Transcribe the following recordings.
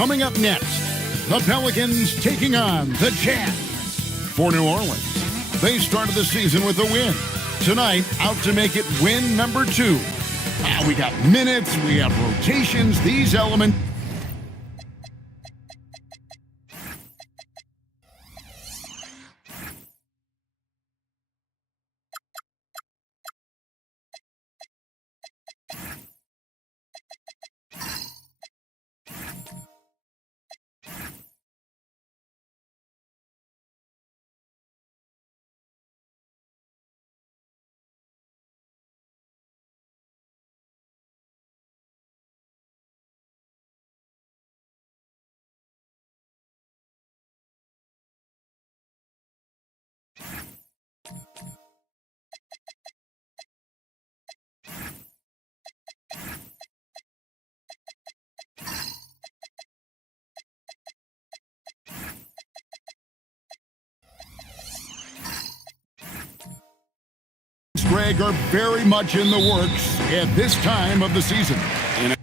Coming up next, the Pelicans taking on the Jazz. For New Orleans, they started the season with a win. Tonight, out to make it win number 2. We got minutes, we have rotations, these elements. Greg, are very much in the works at this time of the season. And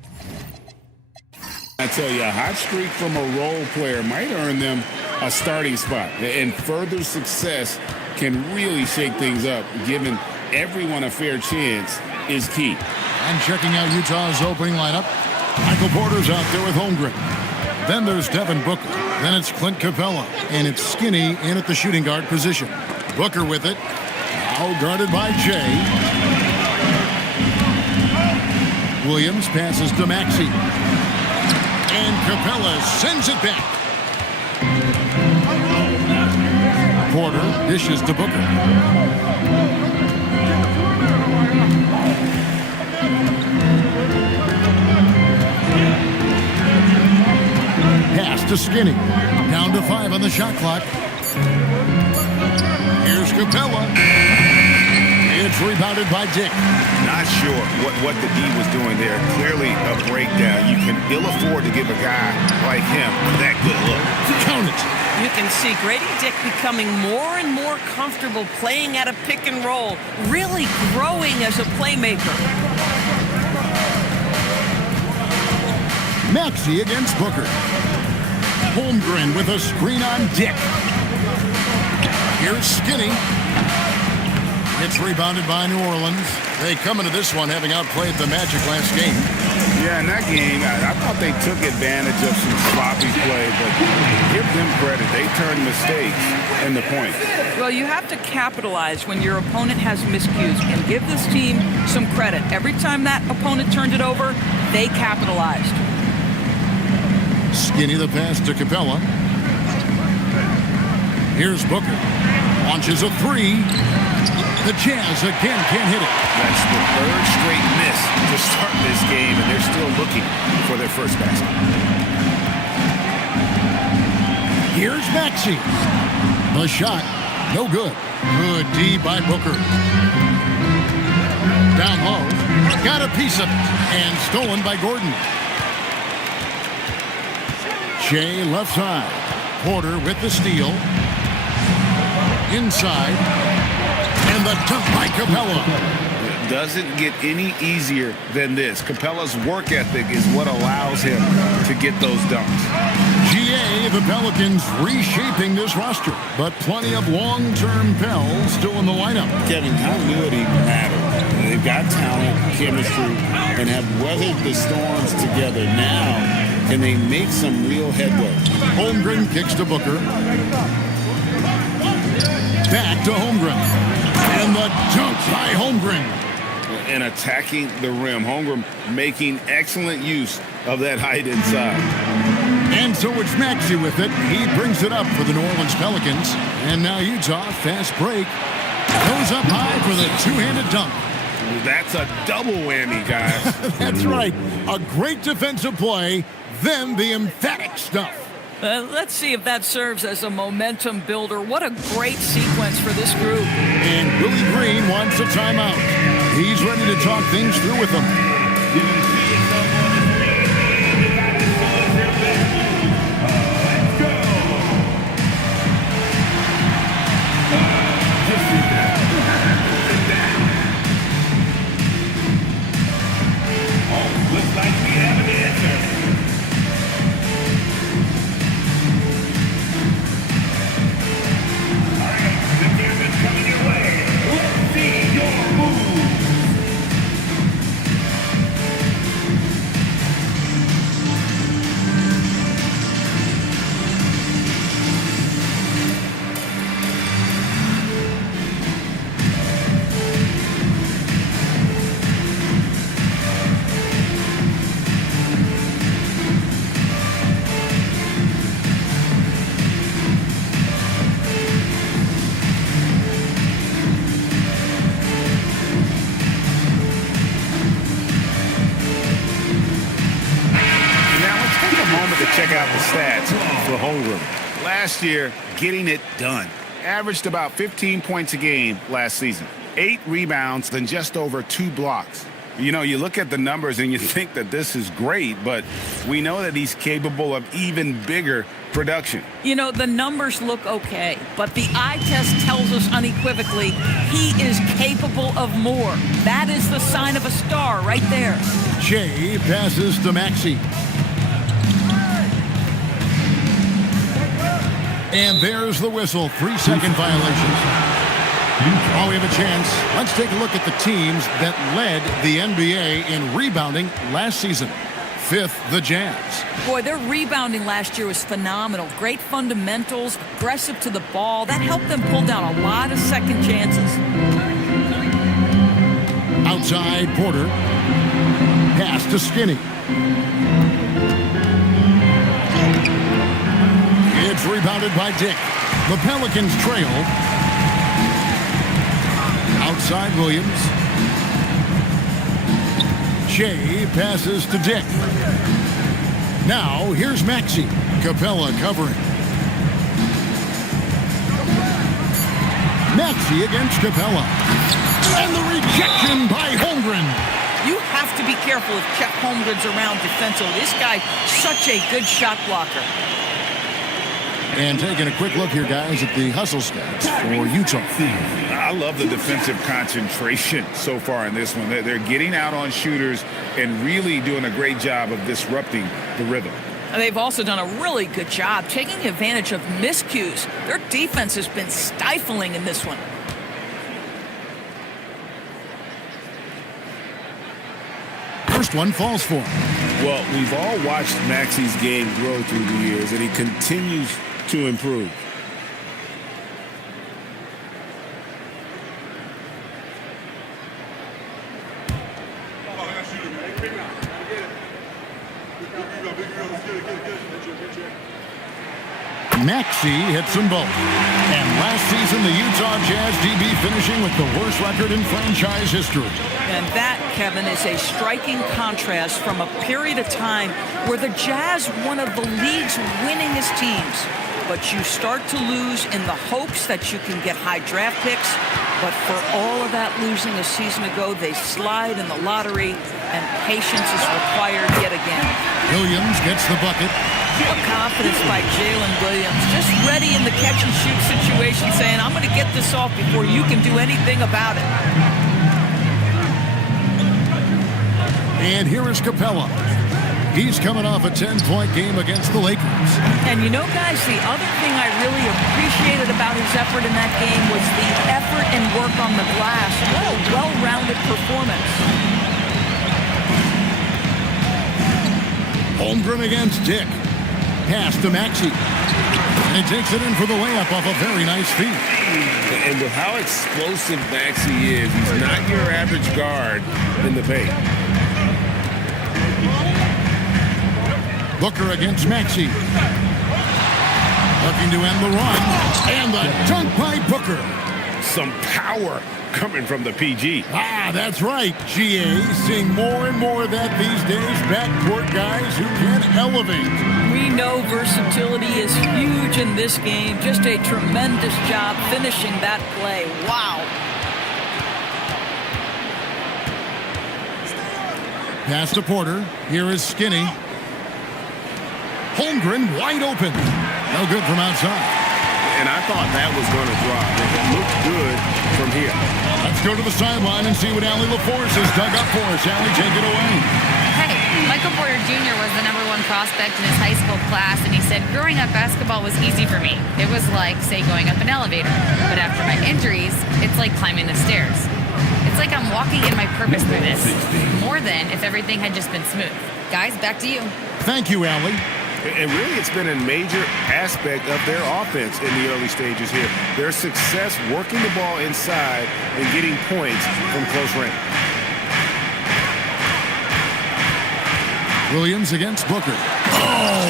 I tell you, a hot streak from a role player might earn them a starting spot. And further success can really shake things up. Giving everyone a fair chance is key. And checking out Utah's opening lineup, Michael Porter's out there with Holmgren. Then there's Devin Booker. Then it's Clint Capella. And it's Skinny in at the shooting guard position. Booker with it. Now guarded by Jay. Williams passes to Maxey. And Capella sends it back. Porter dishes to Booker. Pass to Skinny. Down to 5 on the shot clock. Here's Capella. It's rebounded by Dick. Not sure what the D was doing there. Clearly a breakdown. You can ill afford to give a guy like him that good look. Count it. You can see Grady Dick becoming more and more comfortable playing at a pick and roll, really growing as a playmaker. Maxey against Booker. Holmgren with a screen on Dick. Here's Skinny. It's rebounded by New Orleans. They come into this one having outplayed the Magic last game. Yeah, in that game, I thought they took advantage of some sloppy play, but give them credit. They turned mistakes into points. Well, you have to capitalize when your opponent has miscues and give this team some credit. Every time that opponent turned it over, they capitalized. Skinny the pass to Capella. Here's Booker. Launches a 3. The Jazz again can't hit it. That's the third straight miss to start this game, and they're still looking for their first basket. Here's Maxey. The shot, no good. Good D by Booker. Down low, got a piece of it, and stolen by Gordon. Shea left side. Porter with the steal. Inside. And the dunk by Capella. It doesn't get any easier than this. Capella's work ethic is what allows him to get those dunks. GA, the Pelicans reshaping this roster, but plenty of long-term Pels still in the lineup. Kevin, continuity matters. They've got talent, chemistry, and have weathered the storms together. Now, can they make some real headway? Holmgren kicks to Booker. Back to Holmgren. And the dunk by Holmgren. And attacking the rim. Holmgren making excellent use of that height inside. And so it's Maxey with it. He brings it up for the New Orleans Pelicans. And now Utah, fast break. Goes up high for the two-handed dunk. That's a double whammy, guys. That's right. A great defensive play, then the emphatic stuff. Let's see if that serves as a momentum builder. What a great sequence for this group. And Willie Green wants a timeout. He's ready to talk things through with them. Looks like we have an answer. stats for Holmgren. Last year, getting it done. Averaged about 15 points a game last season. 8 rebounds, then just over 2 blocks. You know, you look at the numbers and you think that this is great, but we know that he's capable of even bigger production. You know, the numbers look okay, but the eye test tells us unequivocally he is capable of more. That is the sign of a star right there. Shea passes to Maxey. And there's the whistle. 3-second violations. Oh, we have a chance. Let's take a look at the teams that led the NBA in rebounding last season. 5th, the Jazz. Boy, their rebounding last year was phenomenal. Great fundamentals, aggressive to the ball. That helped them pull down a lot of second chances. Outside, Porter. Pass to Skinny. It's rebounded by Dick. The Pelicans trail. Outside Williams. Shea passes to Dick. Now here's Maxey. Capella covering. Maxey against Capella. And the rejection by Holmgren. You have to be careful if Chet Holmgren's around defensively. This guy, such a good shot blocker. And taking a quick look here, guys, at the hustle stats for Utah. I love the defensive concentration so far in this one. They're getting out on shooters and really doing a great job of disrupting the rhythm. And they've also done a really good job taking advantage of miscues. Their defense has been stifling in this one. First one falls for him. Well, we've all watched Maxey's game grow through the years, and he continues to improve. Maxey hits them both. And last season, the Utah Jazz DB finishing with the worst record in franchise history. And that, Kevin, is a striking contrast from a period of time where the Jazz, one of the league's winningest teams. But you start to lose in the hopes that you can get high draft picks. But for all of that losing a season ago, they slide in the lottery, and patience is required yet again. Williams gets the bucket. What confidence by Jalen Williams. Just ready in the catch-and-shoot situation, saying, I'm going to get this off before you can do anything about it. And here is Capella. He's coming off a 10-point game against the Lakers. And you know, guys, the other thing I really appreciated about his effort in that game was the effort and work on the glass. What a well-rounded performance. Holmgren against Dick. Pass to Maxey. And he takes it in for the layup off a very nice feed. And with how explosive Maxey is, he's not your average guard in the paint. Booker against Maxey. Looking to end the run. And the dunk by Booker. Some power coming from the PG. Ah, that's right, GA. Seeing more and more of that these days. Backcourt guys who can elevate. We know versatility is huge in this game. Just a tremendous job finishing that play. Wow. Pass to Porter. Here is Skinny. Holmgren wide open. No good from outside. And I thought that was going to drop. It looked good from here. Let's go to the sideline and see what Allie LaForce has dug up for us. Allie, take it away. Hey, Michael Porter Jr. was the #1 prospect in his high school class, and he said, growing up, basketball was easy for me. It was like, say, going up an elevator. But after my injuries, it's like climbing the stairs. It's like I'm walking in my purpose through this, more than if everything had just been smooth. Guys, back to you. Thank you, Allie. And really, it's been a major aspect of their offense in the early stages here. Their success working the ball inside and getting points from close range. Williams against Booker. Oh,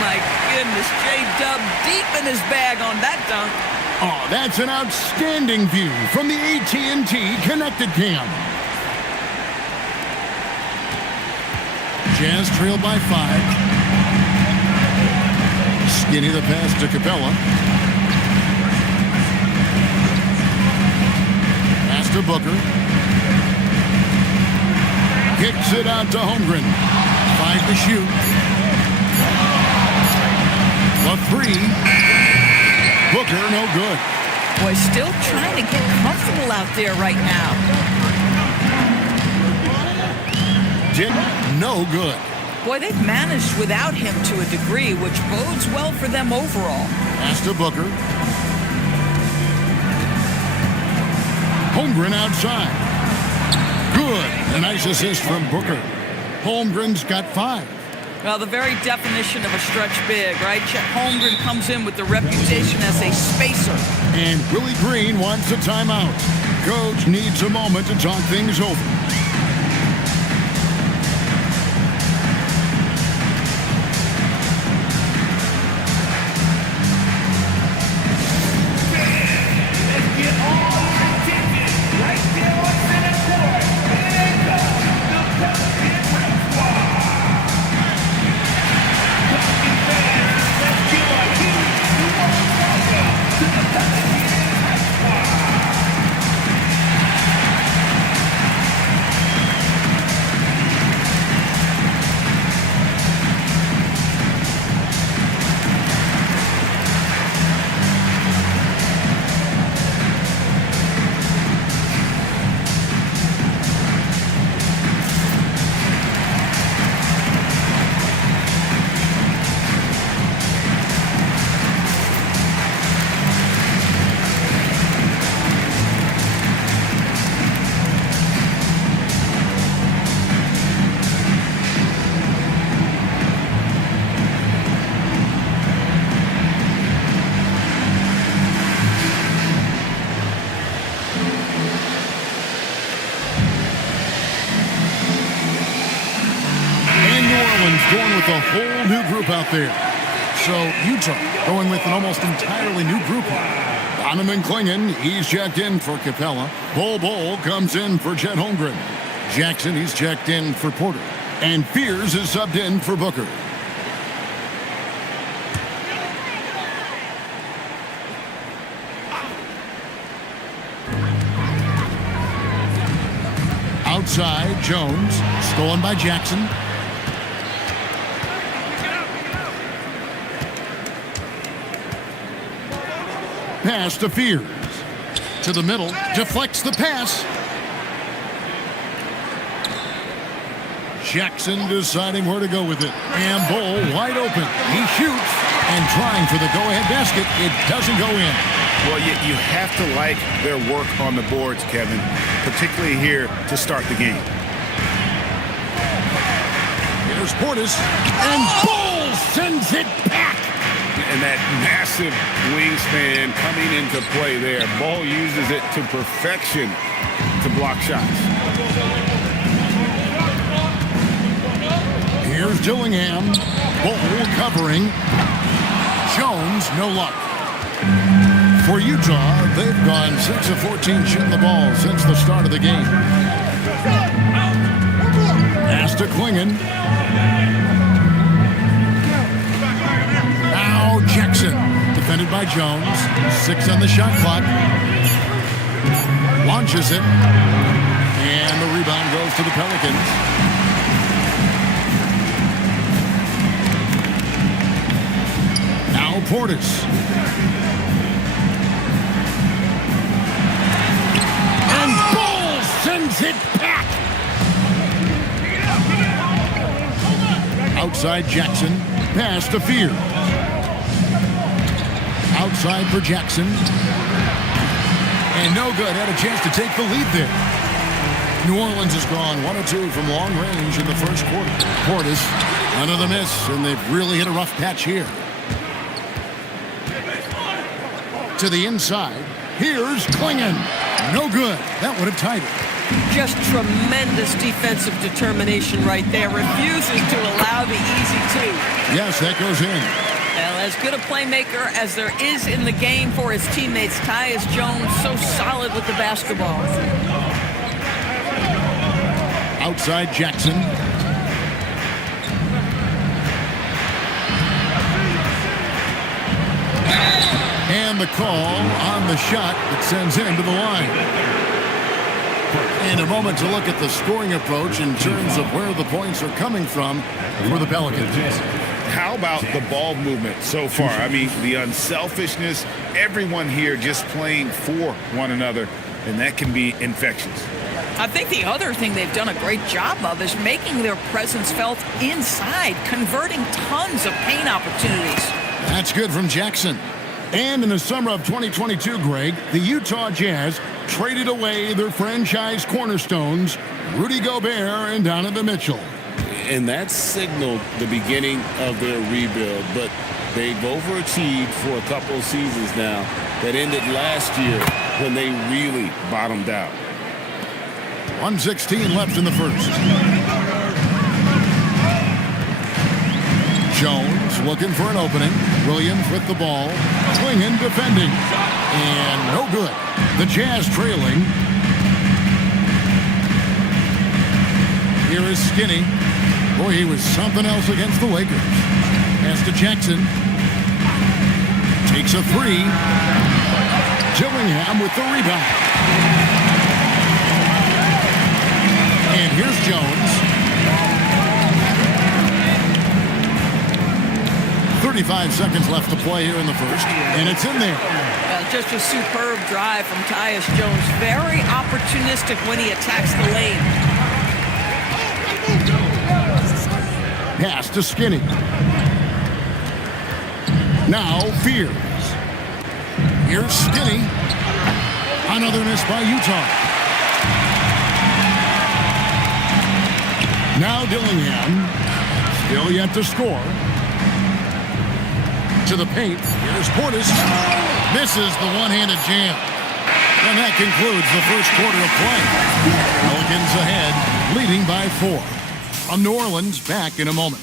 my goodness. J-Dub deep in his bag on that dunk. Oh, that's an outstanding view from the AT&T Connected Cam. Jazz trailed by 5. Skinny the pass to Capella. Pass to Booker. Kicks it out to Holmgren. 5 to shoot. The 3. Booker, no good. Boy, still trying to get comfortable out there right now. No good. Boy, they've managed without him to a degree, which bodes well for them overall. Pass to Booker. Holmgren outside. Good. A nice assist from Booker. Holmgren's got 5. Well, the very definition of a stretch big, right? Chet Holmgren comes in with the reputation as a spacer. And Willie Green wants a timeout. Coach needs a moment to talk things over. Going with a whole new group out there. So Utah going with an almost entirely new group. Donovan Clingan, he's checked in for Capella. Bol comes in for Chet Holmgren. Jackson, he's checked in for Porter. And Fears is subbed in for Booker. Outside, Jones, stolen by Jackson. Pass to Fears. To the middle. Deflects the pass. Jackson deciding where to go with it. And Bol wide open. He shoots. And trying for the go-ahead basket. It doesn't go in. Well, you have to like their work on the boards, Kevin. Particularly here to start the game. Here's Portis. And Bol sends it back. And that massive wingspan coming into play there. Bol uses it to perfection to block shots. Here's Dillingham. Bol covering. Jones, no luck. For Utah, they've gone 6 of 14 shooting the ball since the start of the game. Pass to Clingan. Jackson, defended by Jones. 6 on the shot clock. Launches it. And the rebound goes to the Pelicans. Now Portis. And Bol sends it back. Outside Jackson. Pass to Fears. Outside for Jackson. And no good. Had a chance to take the lead there. New Orleans has gone 1 of 2 from long range in the first quarter. Portis, another miss, and they've really hit a rough patch here. To the inside. Here's Clingan. No good. That would have tied it. Just tremendous defensive determination right there. Refusing to allow the easy 2. Yes, that goes in. Well, as good a playmaker as there is in the game for his teammates, Tyus Jones so solid with the basketball. Outside Jackson. And the call on the shot that sends him to the line. And a moment to look at the scoring approach in terms of where the points are coming from for the Pelicans. How about the ball movement so far? I mean, the unselfishness, everyone here just playing for one another, and that can be infectious. I think the other thing they've done a great job of is making their presence felt inside, converting tons of paint opportunities. That's good from Jackson. And in the summer of 2022, Greg, the Utah Jazz traded away their franchise cornerstones, Rudy Gobert and Donovan Mitchell. And that signaled the beginning of their rebuild, but they've overachieved for a couple of seasons now that ended last year when they really bottomed out. 1:16 left in the first. Jones looking for an opening. Williams with the ball. Swinging, defending. And no good. The Jazz trailing. Here is Skinny. Boy, he was something else against the Lakers. Pass to Jackson. Takes a three. Gillingham with the rebound. And here's Jones. 35 seconds left to play here in the first, and it's in there. Just a superb drive from Tyus Jones. Very opportunistic when he attacks the lane. Pass to Skinny. Now Fears. Here's Skinny. Another miss by Utah. Now Dillingham. Still yet to score. To the paint. Here's Portis. Misses the one-handed jam. And that concludes the first quarter of play. Pelicans ahead, leading by 4. On New Orleans, back in a moment.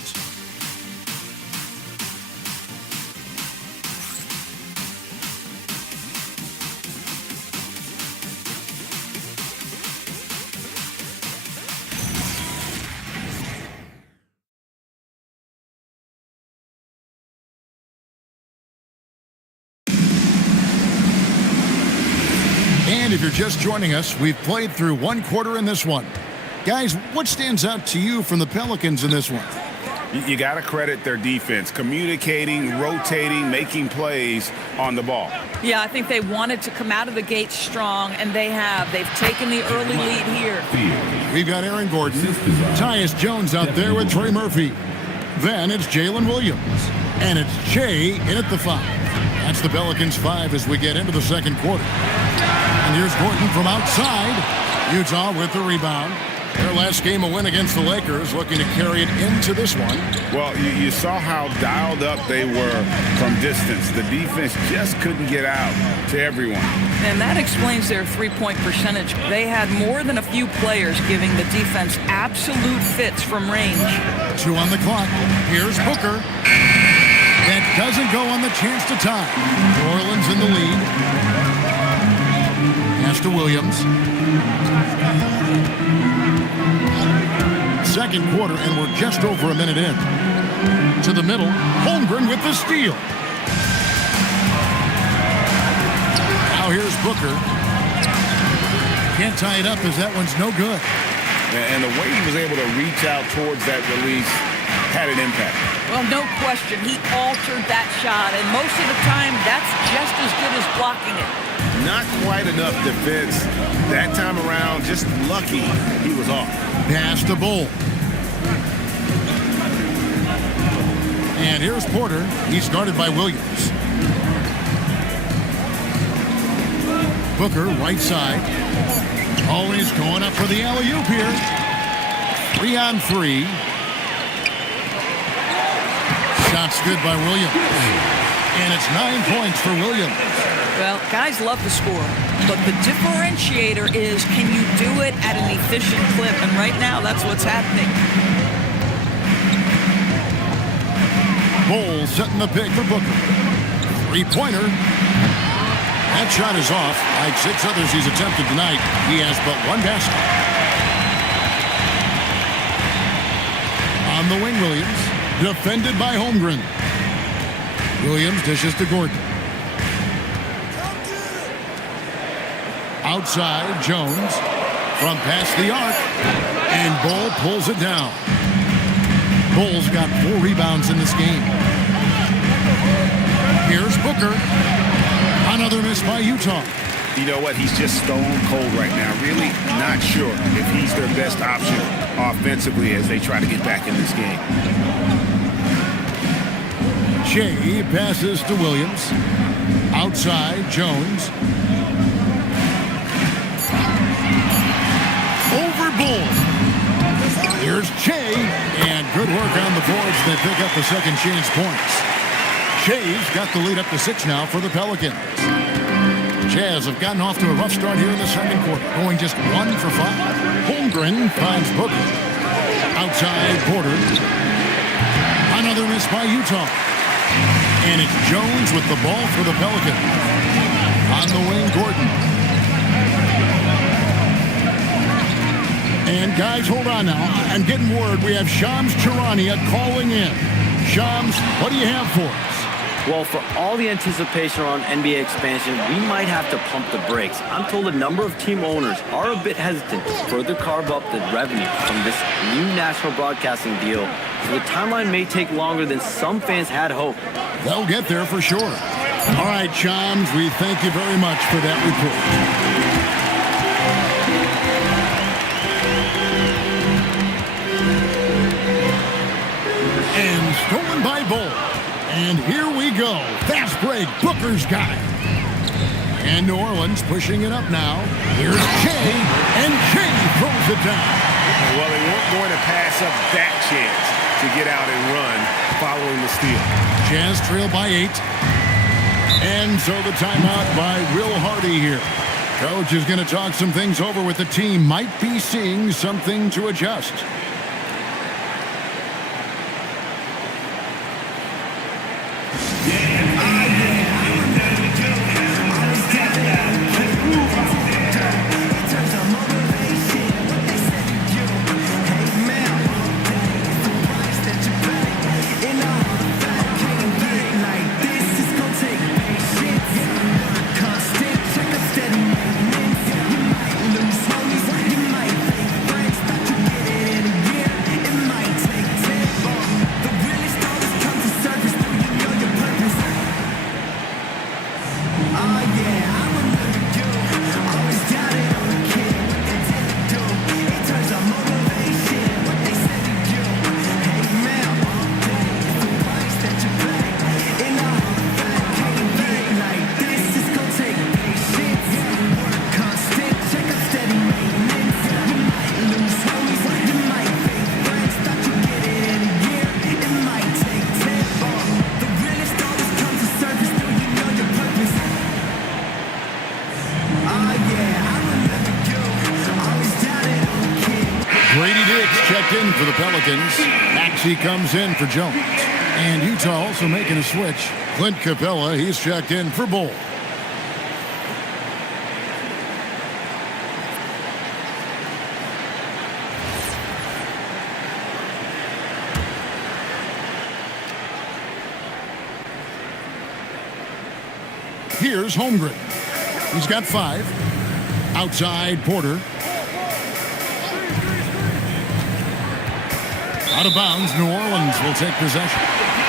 And if you're just joining us, we've played through one quarter in this one. Guys, what stands out to you from the Pelicans in this one? You got to credit their defense, communicating, rotating, making plays on the ball. Yeah, I think they wanted to come out of the gate strong, and they have. They've taken the early lead here. We've got Aaron Gordon, Tyus Jones out there with Trey Murphy. Then it's Jalen Williams, and it's Jay in at the 5. That's the Pelicans 5 as we get into the second quarter. And here's Gordon from outside. Utah with the rebound. Their last game a win against the Lakers, looking to carry it into this one. Well, you saw how dialed up they were from distance. The defense just couldn't get out to everyone. And that explains their three-point percentage. They had more than a few players giving the defense absolute fits from range. 2 on the clock. Here's Booker. That doesn't go on the chance to tie. New Orleans in the lead. Pass to Williams. Second quarter, and we're just over a minute in. To the middle. Holmgren with the steal. Now here's Booker. Can't tie it up as that one's no good. And the way he was able to reach out towards that release had an impact. Well, no question. He altered that shot, and most of the time, that's just as good as blocking it. Not quite enough defense. That time around, just lucky he was off. Pass to Bull. And here's Porter. He's guarded by Williams. Booker, right side. Always going up for the alley-oop here. 3 on 3. Shot's good by Williams. And it's 9 points for Williams. Well, guys love to score, but the differentiator is, can you do it at an efficient clip? And right now, that's what's happening. Bull setting the pick for Booker. 3-pointer. That shot is off. Like 6 others he's attempted tonight, he has but 1 basket. On the wing, Williams. Defended by Holmgren. Williams dishes to Gordon. Outside, Jones. From past the arc. And Bull pulls it down. Bull's got 4 rebounds in this game. Here's Booker. Another miss by Utah. You know what? He's just stone cold right now. Really not sure if he's their best option offensively as they try to get back in this game. Shea passes to Williams. Outside, Jones. Over Bull. Here's Shea. And good work on the boards that pick up the second chance points. Shea's got the lead up to 6 now for the Pelicans. Jazz have gotten off to a rough start here in the second quarter, going just 1 for 5. Holmgren finds Booker. Outside, Porter. Another miss by Utah. And it's Jones with the ball for the Pelicans. On the wing, Gordon. And guys, hold on now. I'm getting word we have Shams Charania calling in. Shams, what do you have for us? Well, for all the anticipation around NBA expansion, we might have to pump the brakes. I'm told a number of team owners are a bit hesitant to further carve up the revenue from this new national broadcasting deal, so the timeline may take longer than some fans had hoped. They'll get there for sure. All right, Shams, we thank you very much for that report. And stolen by Bull. And here we go. Fast break. Booker's got it. And New Orleans pushing it up now. Here's Shea. And Shea throws it down. Well, they weren't going to pass up that chance to get out and run following the steal. Jazz trail by 8. And so the timeout by Will Hardy here. Coach is going to talk some things over with the team. Might be seeing something to adjust. For the Pelicans, Maxey comes in for Jones. And Utah also making a switch. Clint Capella, he's checked in for Bull. Here's Holmgren. He's got 5. Outside, Porter. Out of bounds, New Orleans will take possession.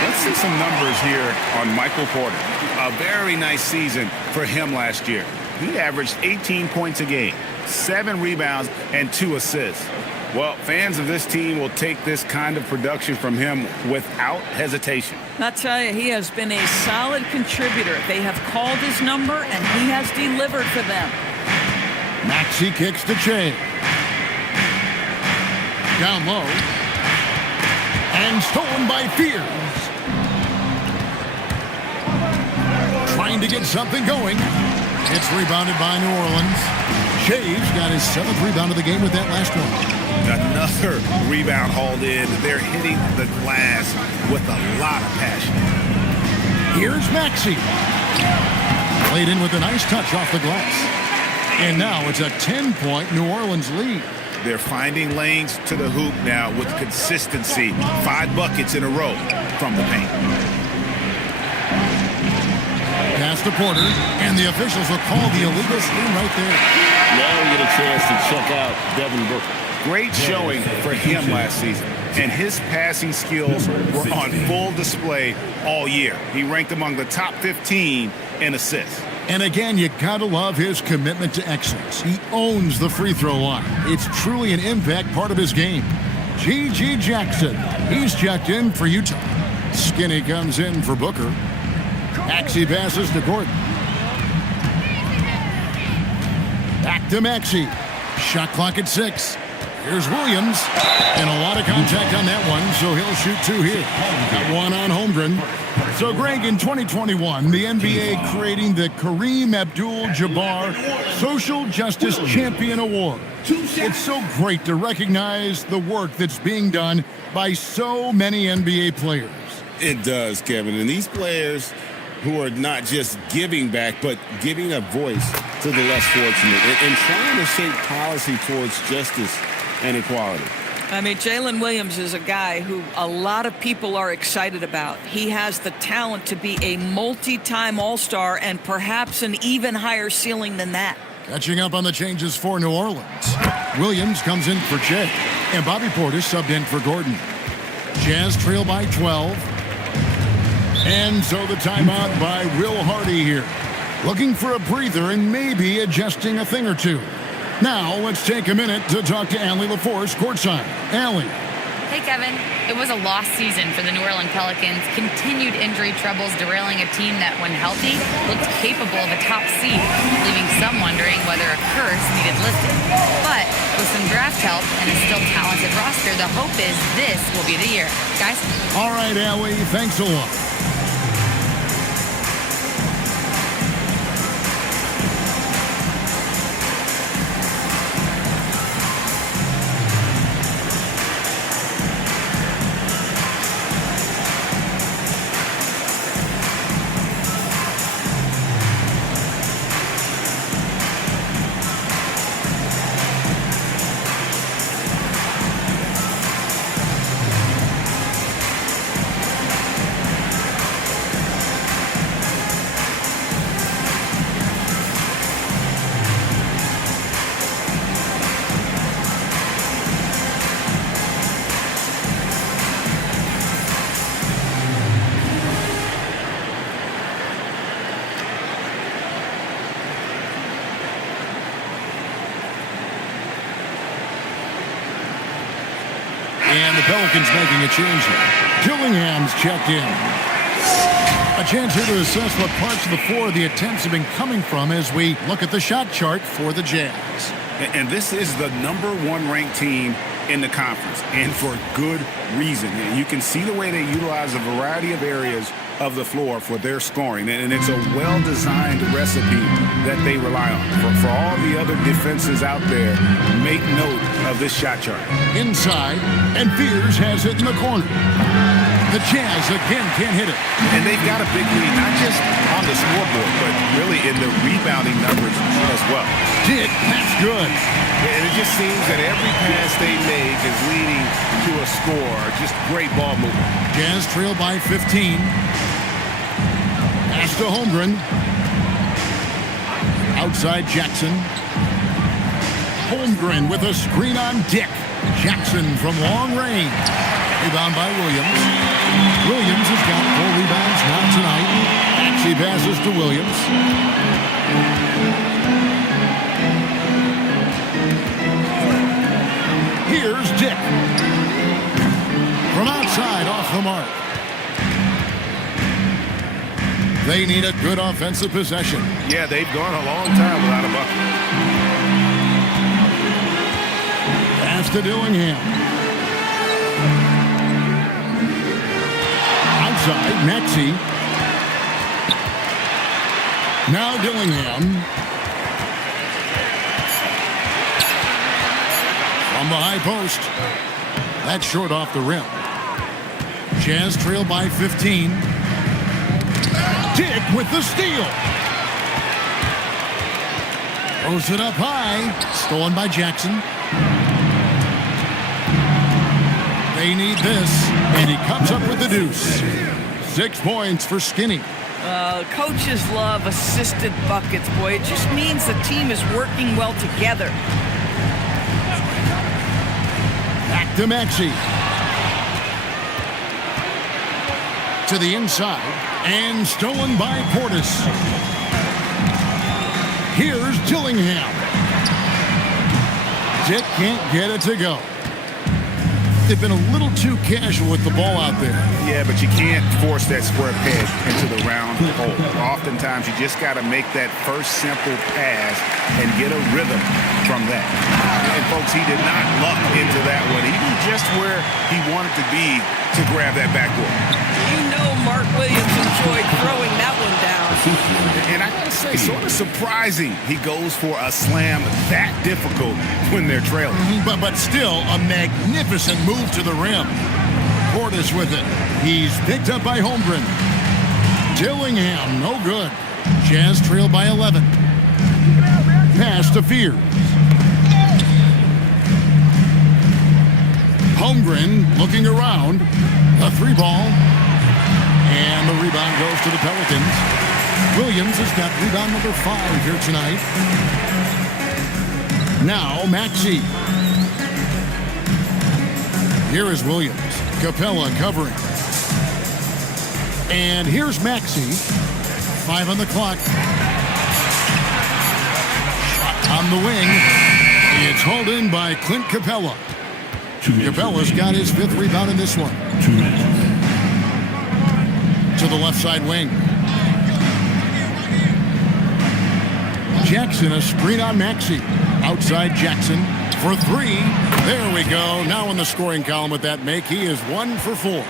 Let's see some numbers here on Michael Porter. A very nice season for him last year. He averaged 18 points a game, 7 rebounds, and 2 assists. Well, fans of this team will take this kind of production from him without hesitation. I'll tell you, he has been a solid contributor. They have called his number, and he has delivered for them. Maxey kicks to Shea. Down low. And stolen by Fears. Trying to get something going. It's rebounded by New Orleans. Shea's got his 7th rebound of the game with that last one. Another rebound hauled in. They're hitting the glass with a lot of passion. Here's Maxey. Played in with a nice touch off the glass. And now it's a 10-point New Orleans lead. They're finding lanes to the hoop now with consistency. 5 buckets in a row from the paint. Pass to Porter, and the officials will call the illegal screen right there. Now we get a chance to check out Devin Booker. Great showing for him last season, and his passing skills were on full display all year. He ranked among the top 15 in assists. And again, you gotta love his commitment to excellence. He owns the free throw line. It's truly an impact part of his game. G.G. Jackson, he's checked in for Utah. Skinny comes in for Booker. Maxey passes to Gordon. Back to Maxey. Shot clock at 6. Here's Williams. And a lot of contact on that one, so he'll shoot 2 here. Got 1 on Holmgren. So, Greg, in 2021, the NBA creating the Kareem Abdul-Jabbar Social Justice Champion Award. It's so great to recognize the work that's being done by so many NBA players. It does, Kevin. And these players who are not just giving back, but giving a voice to the less fortunate and trying to shape policy towards justice and equality. I mean, Jalen Williams is a guy who a lot of people are excited about. He has the talent to be a multi-time All-Star and perhaps an even higher ceiling than that. Catching up on the changes for New Orleans. Williams comes in for Jay, and Bobby Portis subbed in for Gordon. Jazz trail by 12. And so the timeout by Will Hardy here. Looking for a breather and maybe adjusting a thing or two. Now, let's take a minute to talk to Allie LaForce courtside. Allie. Hey, Kevin. It was a lost season for the New Orleans Pelicans. Continued injury troubles derailing a team that, when healthy, looked capable of a top seed, leaving some wondering whether a curse needed lifted. But with some draft help and a still talented roster, the hope is this will be the year. Guys? All right, Allie. Thanks a lot. And the Pelicans making a change here. Gillingham's checked in. A chance here to assess what parts of the floor the attempts have been coming from as we look at the shot chart for the Jazz. And this is the #1 ranked team in the conference, and for good reason. And you can see the way they utilize a variety of areas of the floor for their scoring, and it's a well-designed recipe that they rely on. For all the other defenses out there, make note of this shot chart. Inside, and Fears has it in the corner. The Jazz again can't hit it. And they've got a big lead, not just on the scoreboard, but really in the rebounding numbers as well. Dick, that's good. And it just seems that every pass they make is leading to a score. Just great ball movement. Jazz trail by 15. Pass to Holmgren. Outside Jackson. Holmgren with a screen on Dick. Jackson from long range. Rebound by Williams. Williams has got 4 rebounds now tonight. Maxey passes to Williams. Here's Dick. From outside, off the mark. They need a good offensive possession. Yeah, they've gone a long time without a bucket. Pass to Dillingham. Outside, Maxey. Now Dillingham. From the high post. That's short off the rim. Jazz trail by 15. Dick with the steal. Throws it up high. Stolen by Jackson. They need this. And he comes up with the deuce. 6 points for Skinny. Coaches love assisted buckets, boy. It just means the team is working well together. Back to Maxey. To the inside, and stolen by Portis. Here's Dillingham. Dick can't get it to go. They've been a little too casual with the ball out there. Yeah, but you can't force that square peg into the round hole. Oftentimes, you just got to make that first simple pass and get a rhythm from that. And, folks, he did not luck into that one. He was just where he wanted to be to grab that backboard. You know Mark Williams enjoyed throwing that one down. And I got to say, sort of surprising he goes for a slam that difficult when they're trailing. But still, a magnificent move to the rim. Portis with it. He's picked up by Holmgren. Dillingham, no good. Jazz trail by 11. Pass to Fears. Holmgren looking around. A 3-ball. And the rebound goes to the Pelicans. Williams has got rebound number 5 here tonight. Now Maxey. Here is Williams. Capella covering. And here's Maxey. 5 on the clock. Shot on the wing. It's hauled in by Clint Capella. Capella's got his 5th rebound in this one. 2 minutes. To the left side wing. Jackson, a screen on Maxey. Outside Jackson for 3. There we go. Now in the scoring column with that make, he is 1 for 4.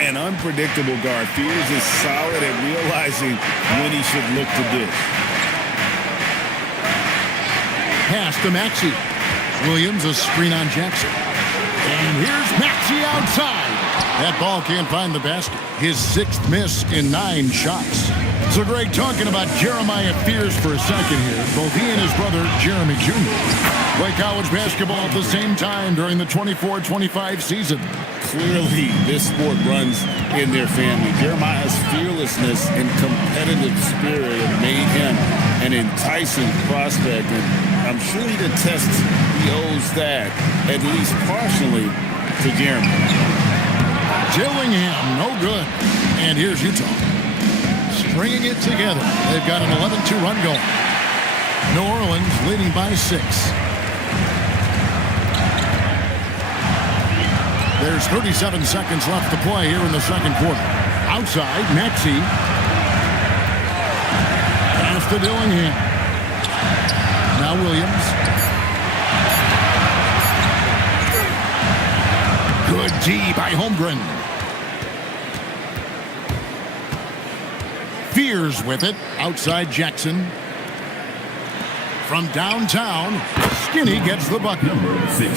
An unpredictable guard. Fears is solid at realizing when he should look to dish. Pass to Maxey. Williams, a screen on Jackson. And here's Maxey outside. That ball can't find the basket. His 6th miss in 9 shots. So, Greg, talking about Jeremiah Fears for a second here. Both he and his brother, Jeremy Jr., play college basketball at the same time during the 24-25 season. Clearly, this sport runs in their family. Jeremiah's fearlessness and competitive spirit have made him an enticing prospect. And I'm sure he attests he owes that, at least partially, to Jeremy. Dillingham, no good. And here's Utah. Stringing it together. They've got an 11-2 run going. New Orleans leading by 6. There's 37 seconds left to play here in the second quarter. Outside, Maxey. Pass to Dillingham. Now Williams. Good D by Holmgren. Fears with it. Outside Jackson. From downtown, Skinny gets the bucket.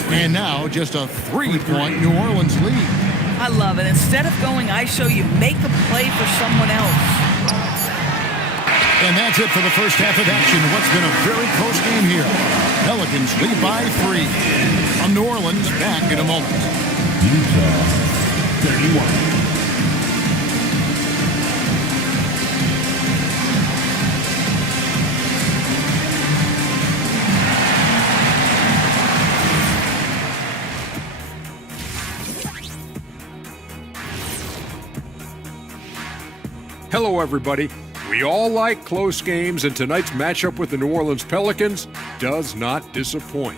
And now just a 3-point New Orleans lead. I love it. Instead of going ISO, you make a play for someone else. And that's it for the first half of action. What's been a very close game here. Pelicans lead by 3. From New Orleans, back in a moment. Utah 31. Hello, everybody. We all like close games, and tonight's matchup with the New Orleans Pelicans does not disappoint.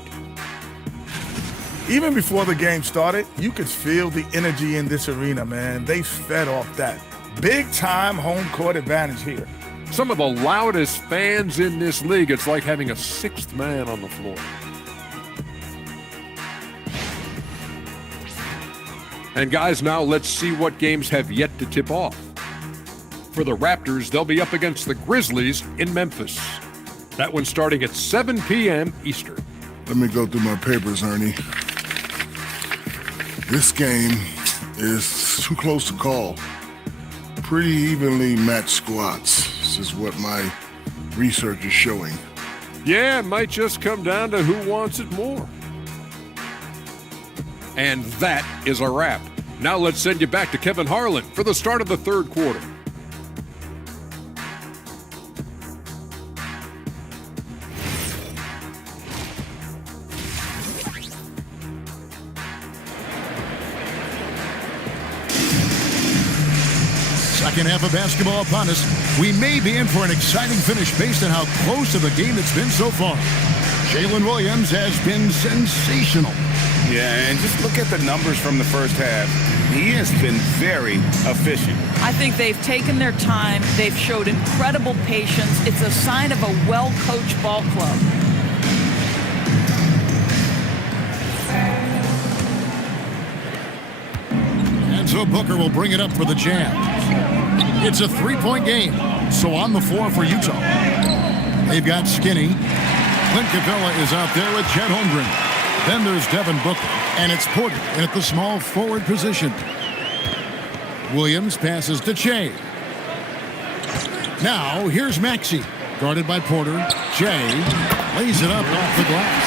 Even before the game started, you could feel the energy in this arena, man. They fed off that. Big-time home court advantage here. Some of the loudest fans in this league. It's like having a 6th man on the floor. And guys, now let's see what games have yet to tip off. For the Raptors, they'll be up against the Grizzlies in Memphis. That one's starting at 7 p.m. Eastern. Let me go through my papers, Ernie. This game is too close to call. Pretty evenly matched squads. This is what my research is showing. Yeah, it might just come down to who wants it more. And that is a wrap. Now let's send you back to Kevin Harlan for the start of the third quarter. Second half of basketball upon us. We may be in for an exciting finish based on how close of a game it's been so far. Jalen Williams has been sensational. Yeah, and just look at the numbers from the first half. He has been very efficient. I think they've taken their time. They've showed incredible patience. It's a sign of a well-coached ball club. And so Booker will bring it up for the Jazz. It's a three-point game, so on the floor for Utah. They've got Skinny. Clint Capella is out there with Chet Holmgren. Then there's Devin Booker, and it's Porter at the small forward position. Williams passes to Che. Now, here's Maxey, guarded by Porter. Che lays it up off the glass.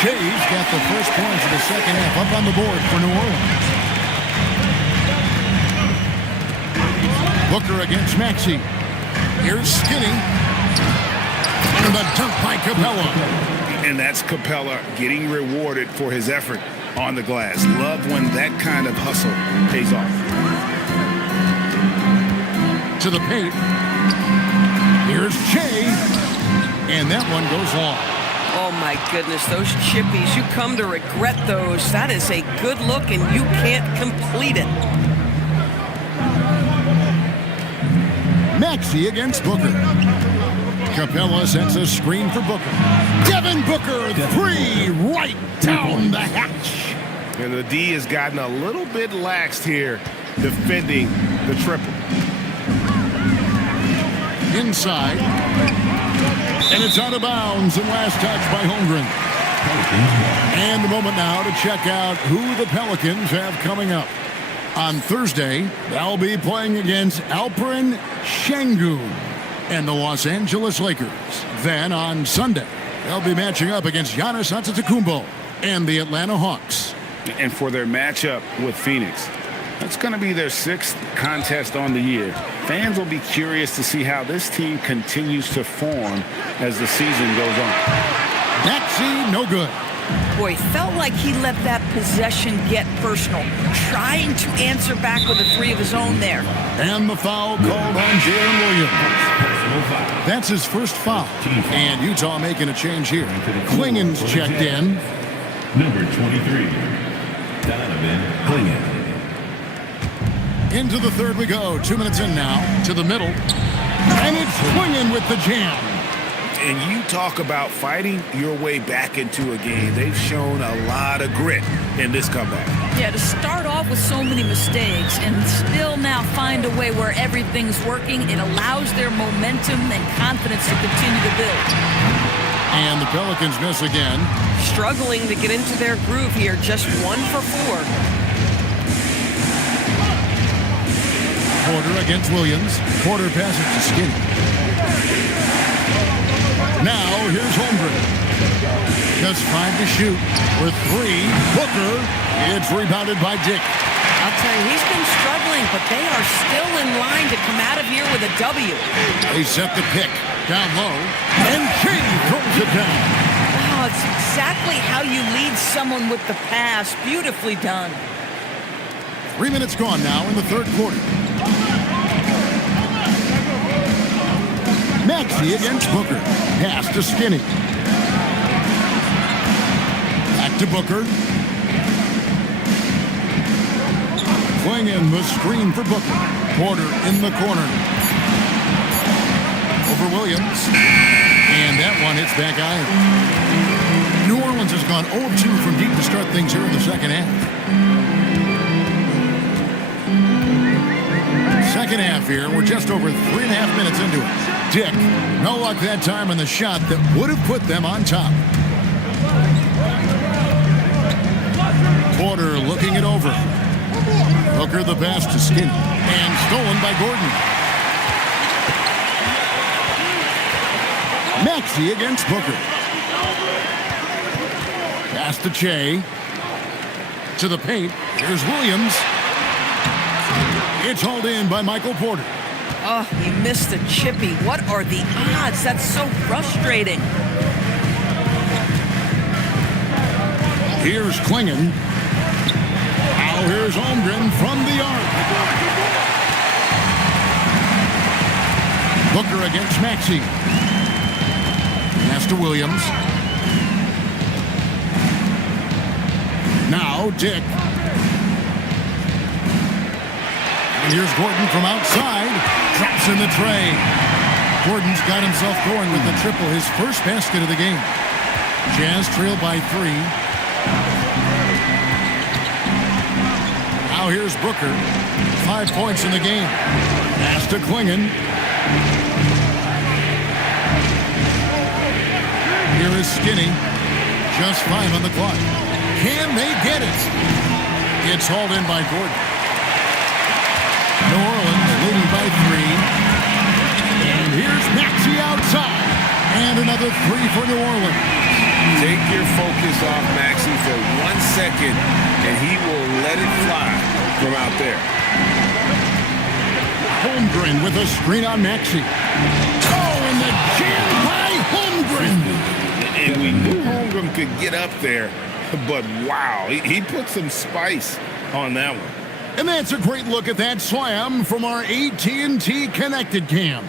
Che's got the first points of the second half up on the board for New Orleans. Booker against Maxey. Here's Skinny. And the dunk by Capella. And that's Capella getting rewarded for his effort on the glass. Love when that kind of hustle pays off. To the paint. Here's Che. And that one goes long. Oh, my goodness, those chippies, you come to regret those. That is a good look, and you can't complete it. Maxey against Booker. Capella sets a screen for Booker. Devin Booker, three, right down the hatch. And the D has gotten a little bit laxed here defending the triple. Inside. And it's out of bounds and last touch by Holmgren. And a moment now to check out who the Pelicans have coming up. On Thursday, they'll be playing against Alperen Şengün and the Los Angeles Lakers. Then on Sunday, they'll be matching up against Giannis Antetokounmpo and the Atlanta Hawks. And for their matchup with Phoenix, that's going to be their sixth contest on the year. Fans will be curious to see how this team continues to form as the season goes on. Maxey, no good. Boy, felt like he let that possession get personal, trying to answer back with a three of his own there. And the foul called on Jalen Williams. That's his first foul. And Utah making a change here. Klingen's checked in. Number 23, Donovan Klingen. Into the third we go. 2 minutes in now. To the middle. And it's Klingen with the jam. And you talk about fighting your way back into a game. They've shown a lot of grit in this comeback. Yeah, to start off with so many mistakes and still now find a way where everything's working, it allows their momentum and confidence to continue to build. And the Pelicans miss again. Struggling to get into their groove here, just 1 for 4. Porter against Williams. Porter passes to Skinny. Now, here's Holmgren. Just 5 to shoot. With 3, Booker. It's rebounded by Dick. I'll tell you, he's been struggling, but they are still in line to come out of here with a W. They set the pick. Down low. And King throws it down. Wow, it's exactly how you lead someone with the pass. Beautifully done. 3 minutes gone now in the third quarter. Maxey against Booker. Pass to Skinny. Back to Booker. Klingen the screen for Booker. Porter in the corner. Over Williams. And that one hits back iron. New Orleans has gone 0-2 from deep to start things here in the second half. Second half here. We're just over 3.5 minutes into it. Dick, no luck that time on the shot that would have put them on top. Porter looking it over. Booker the pass to Skinny. And stolen by Gordon. Maxey against Booker. Pass to Che. To the paint. Here's Williams. It's hauled in by Michael Porter. Oh, he missed the chippy. What are the odds? That's so frustrating. Here's Klingen. Now here's Holmgren from the arc. Booker against Maxey. Pass to Williams. Now Dick. And here's Gordon from outside. Drops in the tray. Gordon's got himself going with the triple, his first basket of the game. Jazz trail by 3. Now here's Booker. 5 points in the game. Pass to Klingon. Here is Skinny. Just 5 on the clock. Can they get it? It's hauled in by Gordon. New Orleans leading by 3. And here's Maxey outside. And another 3 for New Orleans. Take your focus off Maxey for 1 second, and he will let it fly from out there. Holmgren with a screen on Maxey. Oh, and the jam by Holmgren. And we knew Holmgren could get up there, but wow, he put some spice on that one. And that's a great look at that slam from our AT&T Connected Cam.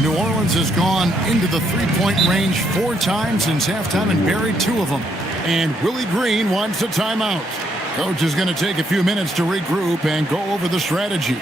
New Orleans has gone into the three-point range 4 times since halftime and buried 2 of them. And Willie Green wants a timeout. Coach is going to take a few minutes to regroup and go over the strategy.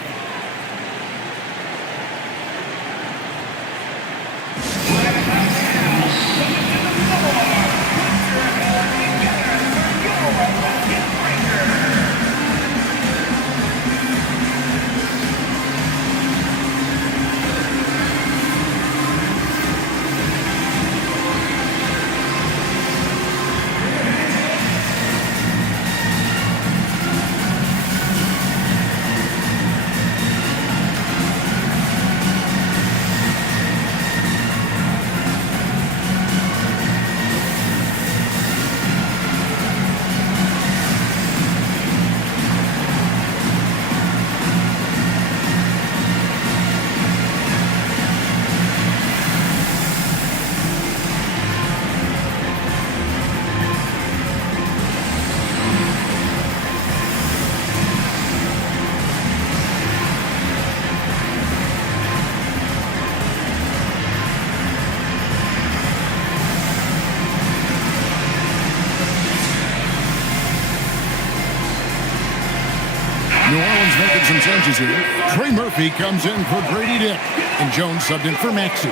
New Orleans making some changes here. Trey Murphy comes in for Grady Dick. And Jones subbed in for Maxey.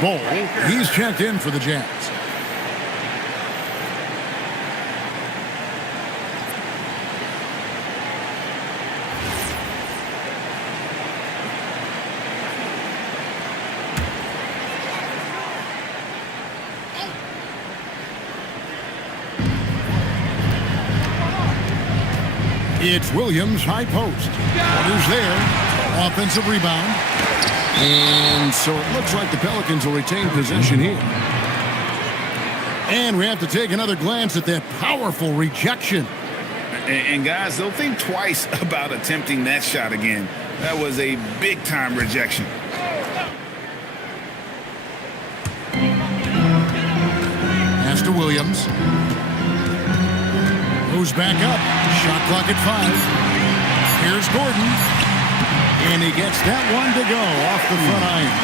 Bol, he's checked in for the Jazz. It's Williams, high post. Waters there. Offensive rebound. And so it looks like the Pelicans will retain possession here. And we have to take another glance at that powerful rejection. And guys, they'll think twice about attempting that shot again. That was a big-time rejection. Pass to Williams. Moves back up. Shot clock at 5. Here's Gordon. And he gets that one to go off the front iron.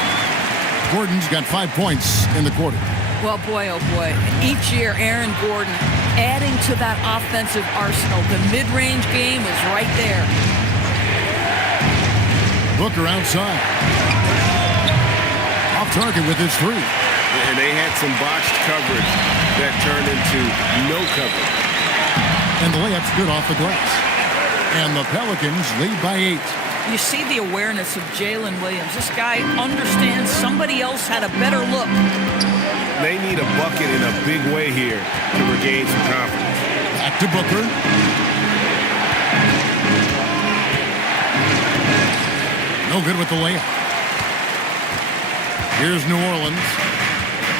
Gordon's got 5 points in the quarter. Well, boy, oh boy. Each year, Aaron Gordon adding to that offensive arsenal. The mid-range game is right there. Booker outside. Off target with his 3. And they had some botched coverage that turned into no coverage. And the layup's good off the glass. And the Pelicans lead by 8. You see the awareness of Jalen Williams. This guy understands somebody else had a better look. They need a bucket in a big way here to regain some confidence. Back to Booker. No good with the layup. Here's New Orleans.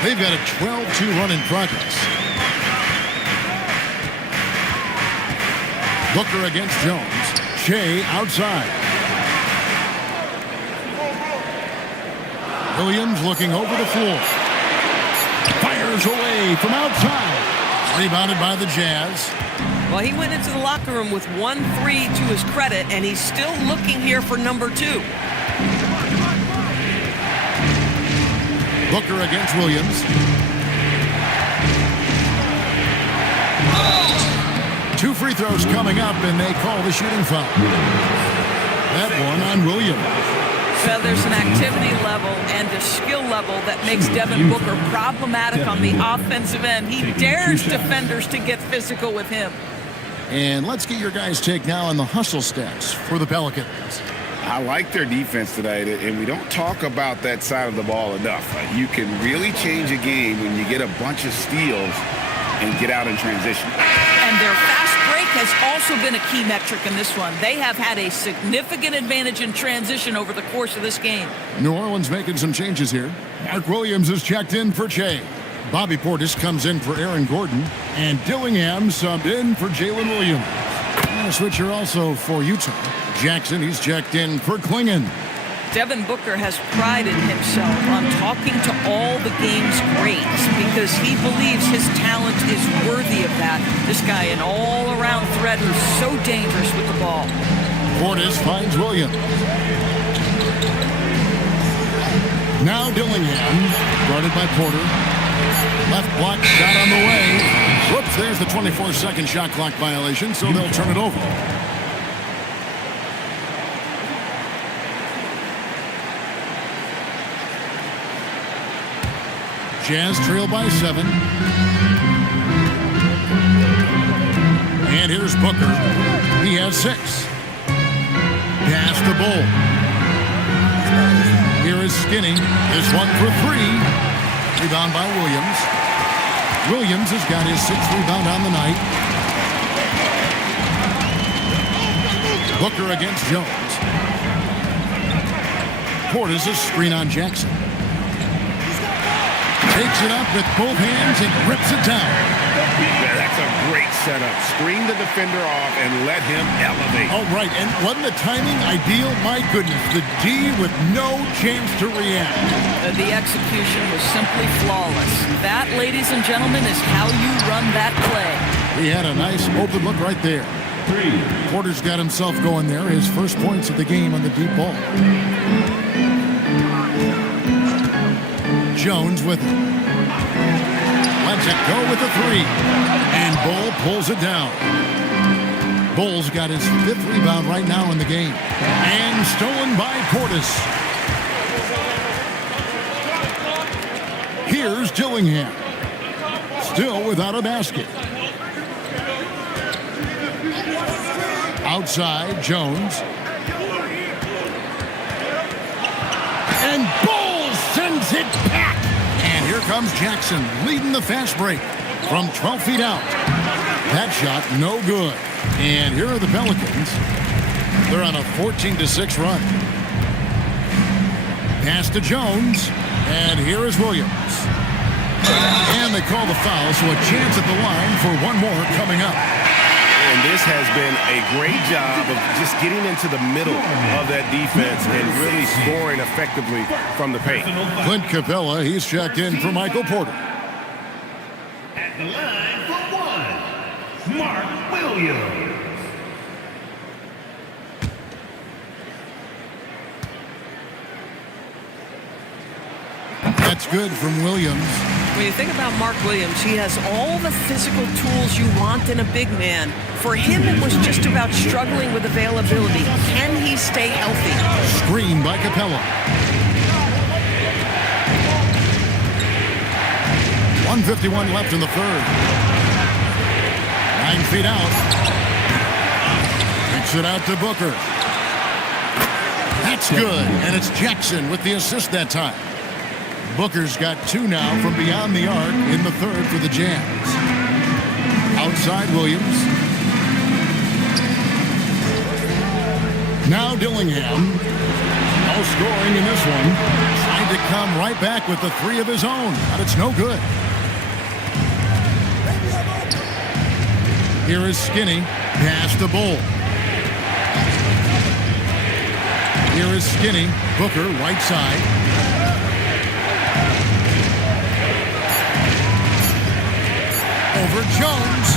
They've got a 12-2 run in progress. Booker against Jones. Shea outside. Williams looking over the floor. Fires away from outside. Rebounded by the Jazz. Well, he went into the locker room with 1-3 to his credit, and he's still looking here for number 2. Booker against Williams. 2 free throws coming up, and they call the shooting foul. That one on Williams. Well, there's an activity level and a skill level that makes Devin Booker problematic on the offensive end. He dares defenders to get physical with him. And let's get your guys' take now on the hustle stats for the Pelicans. I like their defense tonight, and we don't talk about that side of the ball enough. You can really change a game when you get a bunch of steals and get out in transition. And their fast break has also been a key metric in this one. They have had a significant advantage in transition over the course of this game. New Orleans making some changes here. Mark Williams is checked in for Che. Bobby Portis comes in for Aaron Gordon. And Dillingham subbed in for Jalen Williams. And a switcher also for Utah. Jackson, he's checked in for Klingon. Devin Booker has prided himself on talking to all the game's greats because he believes his talent is worthy of that. This guy, an all-around threat who's so dangerous with the ball. Portis finds Williams. Now Dillingham, guarded by Porter. Left block shot on the way. Whoops, there's the 24-second shot clock violation, so they'll turn it over. Jazz trail by 7. And here's Booker. He has 6. Pass to Bull. Here is Skinny. This one for 3. Rebound by Williams. Williams has got his 6th rebound on the night. Booker against Jones. Portis a screen on Jackson. Takes it up with both hands and rips it down. Yeah, that's a great setup. Screen the defender off and let him elevate. Oh, right. And wasn't the timing ideal? My goodness. The D with no chance to react. The execution was simply flawless. That, ladies and gentlemen, is how you run that play. He had a nice open look right there. Porter's got himself going there. His first points of the game on the deep ball. Jones with it. Lets it go with a 3. And Bull pulls it down. Bull's got his 5th rebound right now in the game. And stolen by Portis. Here's Dillingham. Still without a basket. Outside, Jones. And Bull sends it back. And here comes Jackson leading the fast break from 12 feet out. That shot, no good. And here are the Pelicans. They're on a 14-6 run. Pass to Jones. And here is Williams. And they call the foul, so a chance at the line for one more coming up. And this has been a great job of just getting into the middle of that defense and really scoring effectively from the paint. Clint Capella, he's checked in for Michael Porter. At the line for 1, Mark Williams. That's good from Williams. When you think about Mark Williams, he has all the physical tools you want in a big man. For him, it was just about struggling with availability. Can he stay healthy? Screen by Capella. 1:51 left in the third. 9 feet out. Kicks it out to Booker. That's good, and it's Jackson with the assist that time. Booker's got 2 now from beyond the arc in the third for the Jazz. Outside Williams. Now Dillingham. No scoring in this one. Trying to come right back with the 3 of his own, but it's no good. Here is Skinny. Pass to Bull. Here is Skinny. Booker, right side. Over Jones.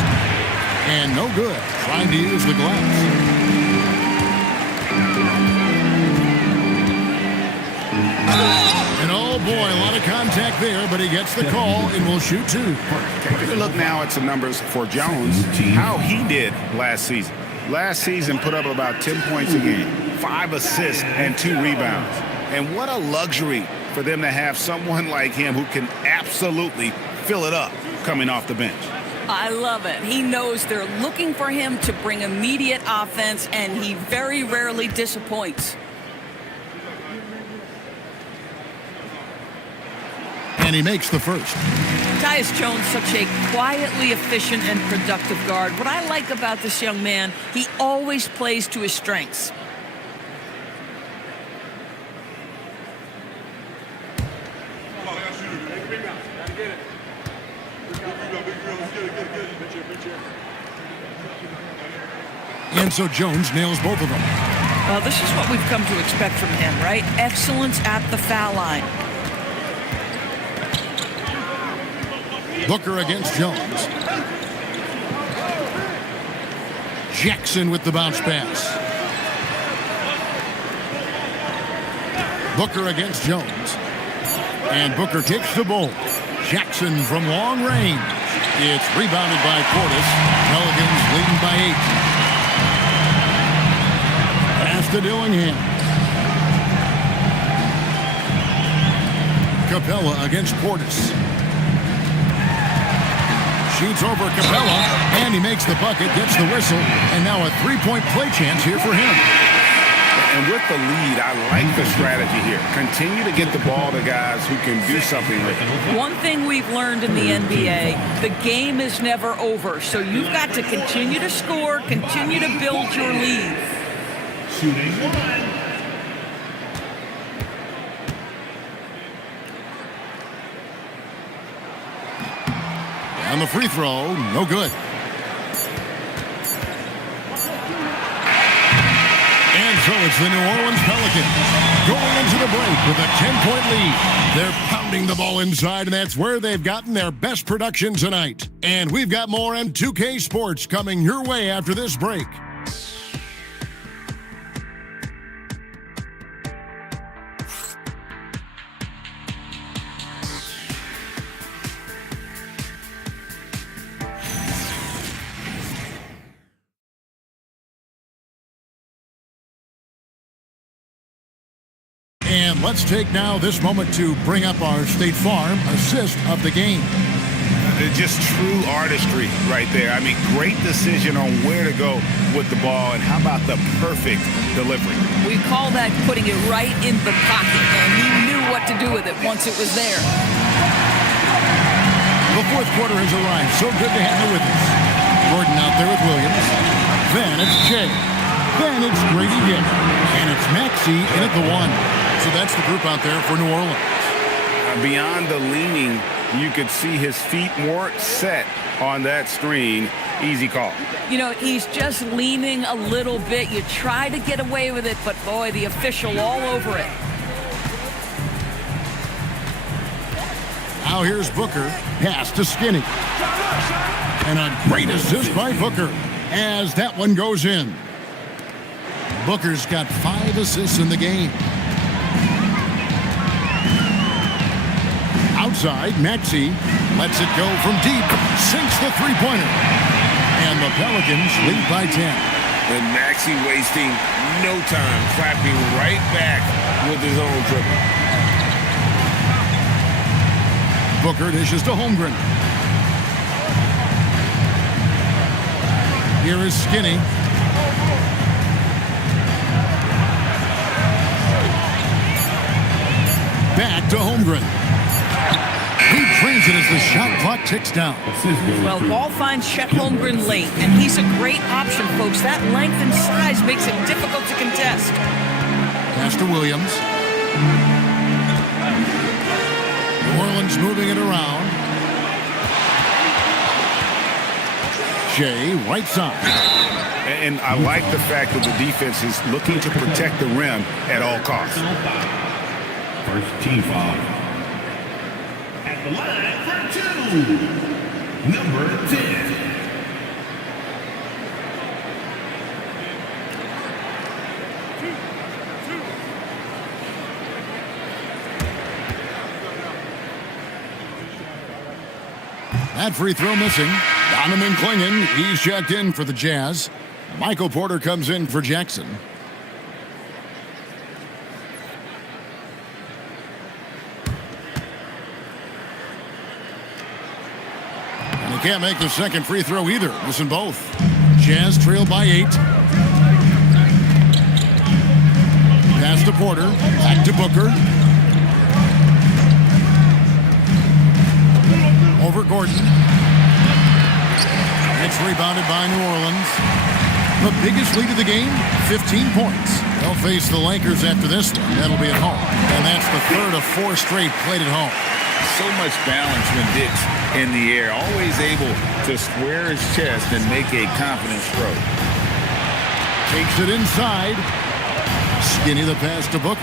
And no good. Trying to use the glass. And oh boy, a lot of contact there, but he gets the call and will shoot two. Take a look now at some numbers for Jones, how he did last season. Last season put up about 10 points a game, 5 assists and 2 rebounds. And what a luxury for them to have someone like him who can absolutely fill it up coming off the bench. I love it. He knows they're looking for him to bring immediate offense, and he very rarely disappoints. And he makes the first. Tyus Jones, such a quietly efficient and productive guard. What I like about this young man, he always plays to his strengths. And so Jones nails both of them. Well, this is what we've come to expect from him, right? Excellence at the foul line. Booker against Jones. Jackson with the bounce pass. Booker against Jones. And Booker takes the ball. Jackson from long range. It's rebounded by Portis. Pelicans leading by 8. Pass to Dillingham. Capella against Portis. Shoots over Capella, and he makes the bucket, gets the whistle, and now a three-point play chance here for him. And with the lead, I like the strategy here. Continue to get the ball to guys who can do something with it. One thing we've learned in the NBA, the game is never over. So you've got to continue to score, continue to build your lead. Shooting one. On the free throw, no good. And so it's the New Orleans Pelicans going into the break with a 10-point lead. They're pounding the ball inside, and that's where they've gotten their best production tonight. And we've got more M2K Sports coming your way after this break. And let's take now this moment to bring up our State Farm assist of the game. Just true artistry right there. I mean, great decision on where to go with the ball, and how about the perfect delivery? We call that putting it right in the pocket, and he knew what to do with it once it was there. The fourth quarter has arrived. So good to have you with us. Gordon out there with Williams. Then it's Jay. Then it's Grady Dick. And it's Maxey in at the 1. So that's the group out there for New Orleans. Beyond the leaning, you could see his feet more set on that screen. Easy call. You know, he's just leaning a little bit. You try to get away with it, but boy, the official all over it. Now here's Booker. Pass to Skinny. And a great assist by Booker as that one goes in. Booker's got 5 assists in the game. Outside, Maxey lets it go from deep, sinks the three-pointer. And the Pelicans lead by 10. And Maxey wasting no time, clapping right back with his own triple. Booker dishes to Holmgren. Here is Skinny. Back to Holmgren. He drains it as the shot clock ticks down. Well, ball finds Chet Holmgren late, and he's a great option, folks. That length and size makes it difficult to contest. Pass to Williams. New Orleans moving it around. Shea, right side. And I like the fact that the defense is looking to protect the rim at all costs. First team foul. At the line for 2. Number 10. That free throw missing. Donovan Clingan, he's checked in for the Jazz. Michael Porter comes in for Jackson. And he can't make the second free throw either. Missing both. Jazz trail by 8. Pass to Porter. Back to Booker. Over Gordon. It's rebounded by New Orleans. The biggest lead of the game, 15 points. They'll face the Lakers after this one. That'll be at home. And that's the third of 4 straight played at home. So much balance when Dick's in the air. Always able to square his chest and make a confident stroke. Takes it inside. Skinny the pass to Booker.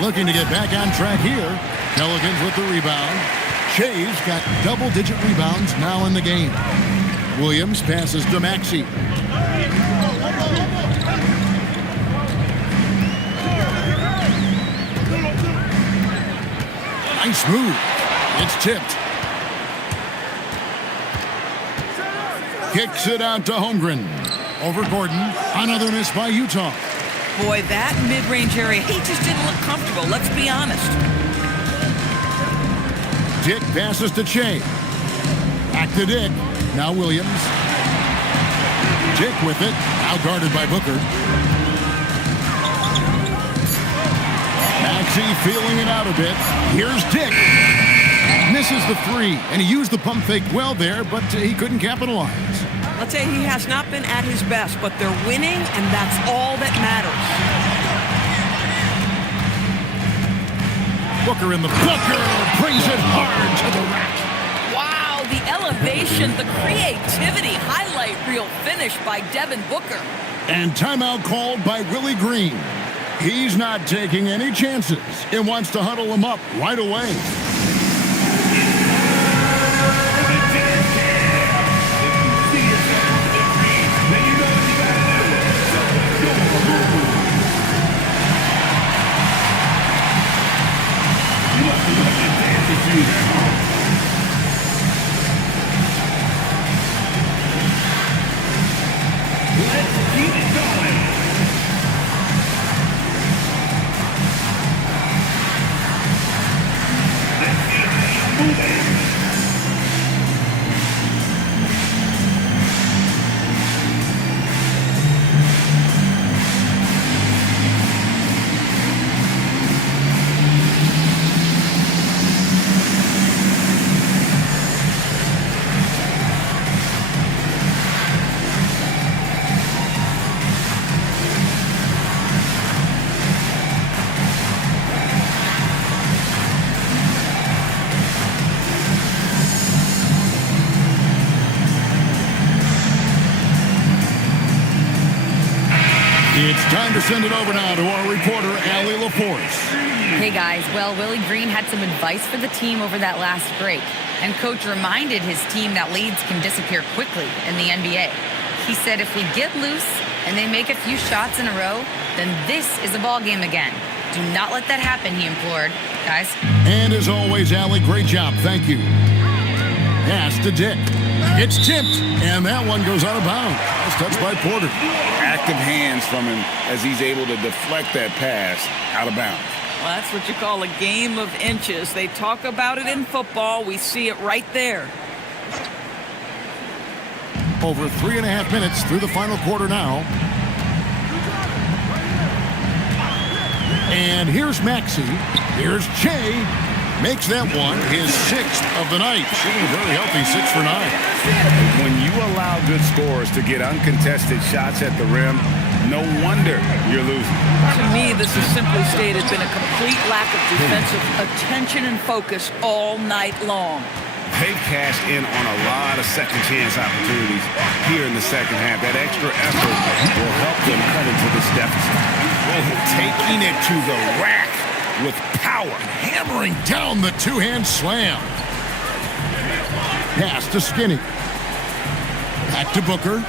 Looking to get back on track here. Pelicans with the rebound. Shea's got double-digit rebounds now in the game. Williams passes to Maxey. Nice move. It's tipped. Kicks it out to Holmgren. Over Gordon. Another miss by Utah. Boy, that mid-range area, he just didn't look comfortable. Let's be honest. Dick passes to Shea. Back to Dick. Now Williams. Dick with it. Now guarded by Booker. Maxey feeling it out a bit. Here's Dick. Misses the 3, and he used the pump fake well there, but he couldn't capitalize. I'll tell you, he has not been at his best, but they're winning, and that's all that matters. Booker in the Booker brings it hard to the rack. Wow, the elevation, the creativity, highlight reel finish by Devin Booker. And timeout called by Willie Green. He's not taking any chances and wants to huddle him up right away. It's time to send it over now to our reporter, Allie LaForce. Hey guys, well, Willie Green had some advice for the team over that last break. And coach reminded his team that leads can disappear quickly in the NBA. He said if we get loose and they make a few shots in a row, then this is a ball game again. Do not let that happen, he implored. Guys. And as always, Allie, great job. Thank you. Pass to Dick. It's tipped, and that one goes out of bounds. It's touched by Porter. Active hands from him as he's able to deflect that pass out of bounds. Well, that's what you call a game of inches. They talk about it in football. We see it right there. Over 3.5 minutes through the final quarter now. And here's Maxey. Here's Shea. Makes that one his 6th of the night. Shooting a very healthy 6 for 9. When you allow good scorers to get uncontested shots at the rim, no wonder you're losing. To me, this is simply stated been a complete lack of defensive attention and focus all night long. They've cashed in on a lot of second chance opportunities here in the second half. That extra effort will help them cut into this deficit. Taking it to the rack with power, hammering down the two-hand slam. Pass to Skinny. Back to Booker.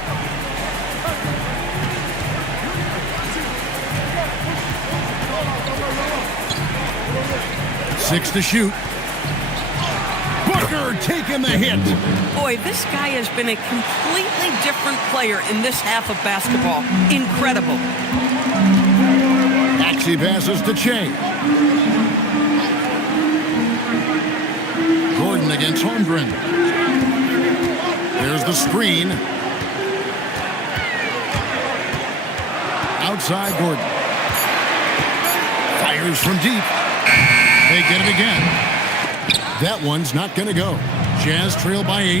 6 to shoot. Booker taking the hit. Boy, this guy has been a completely different player in this half of basketball. Incredible. Maxey passes to Che. Gordon against Holmgren. There's the screen. Outside Gordon. Fires from deep. They get it again. That one's not going to go. Jazz trail by 8.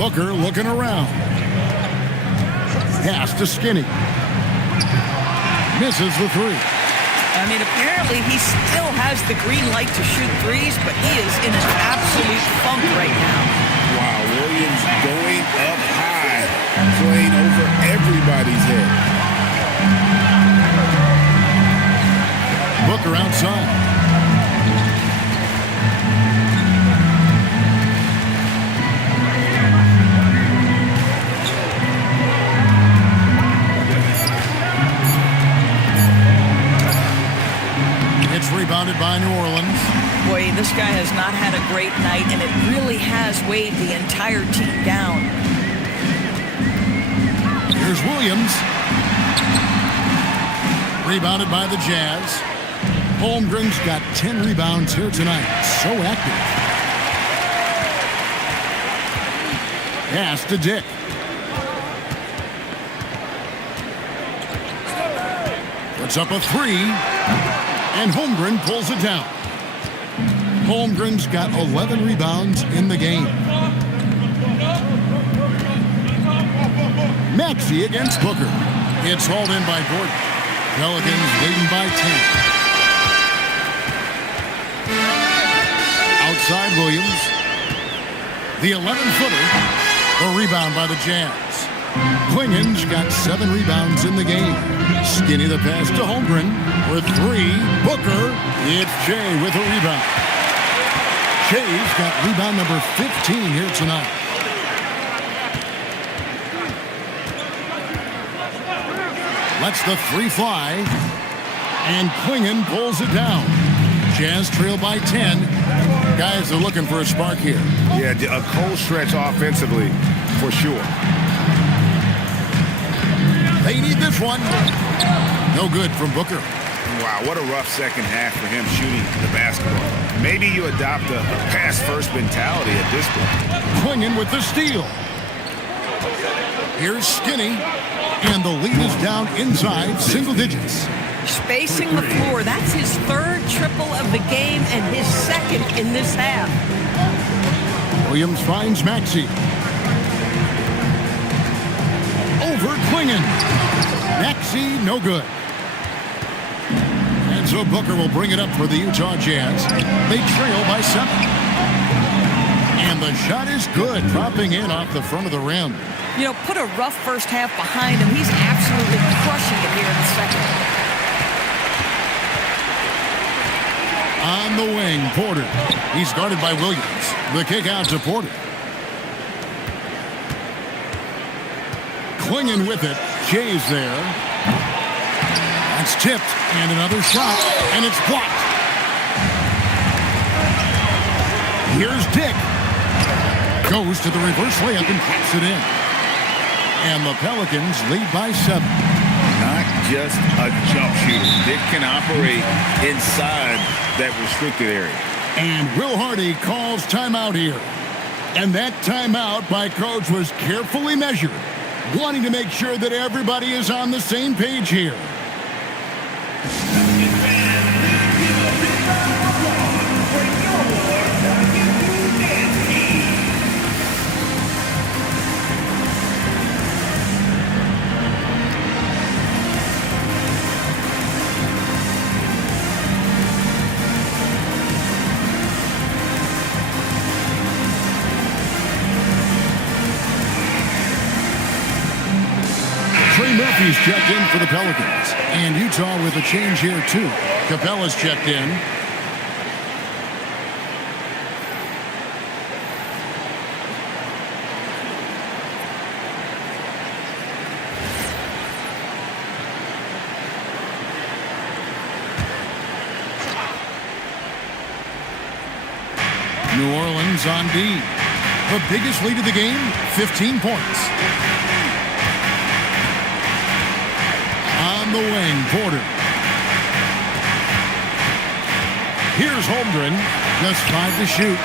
Booker looking around. Pass to Skinny. Misses the 3. I mean, apparently he still has the green light to shoot threes, but he is in an absolute funk right now. Wow, Williams going up high, playing over everybody's head. Booker outside. It's rebounded by New Orleans. Boy, this guy has not had a great night, and it really has weighed the entire team down. Here's Williams. Rebounded by the Jazz. Holmgren's got 10 rebounds here tonight. So active. Pass to Dick. Puts up a 3. And Holmgren pulls it down. Holmgren's got 11 rebounds in the game. Maxey against Booker. It's hauled in by Gordon. Pelicans leading by 10. Outside Williams. The 11-footer. A rebound by the Jazz. Klingen's got 7 rebounds in the game. Skinny the pass to Holmgren for 3. Booker. It's Shea with a rebound. Shea's got rebound number 15 here tonight. Lets the 3 fly. And Klingen pulls it down. Jazz trail by 10. Guys are looking for a spark here. Yeah, a cold stretch offensively for sure. They need this one. No good from Booker. Wow, what a rough second half for him shooting the basketball. Maybe you adopt a pass-first mentality at this point. Klingen with the steal. Here's Skinny. And the lead is down inside single digits. Spacing the floor. That's his 3rd triple of the game and his 2nd in this half. Williams finds Maxey. Over Klingen. Maxey, no good. And so Booker will bring it up for the Utah Jazz. They trail by 7. And the shot is good, dropping in off the front of the rim. You know, put a rough first half behind him. He's absolutely crushing it here in the second. On the wing, Porter. He's guarded by Williams. The kick out to Porter. Klingen with it. Shea's there. That's tipped. And another shot. And it's blocked. Here's Dick. Goes to the reverse layup and puts it in. And the Pelicans lead by 7. Not just a jump shooter. Dick can operate inside that restricted area. And Will Hardy calls timeout here. And that timeout by Coach was carefully measured, wanting to make sure that everybody is on the same page here. Murphy's checked in for the Pelicans. And Utah with a change here, too. Capella's checked in. New Orleans on D. The biggest lead of the game, 15 points. On the wing, Porter. Here's Holmgren. Just 5 to shoot.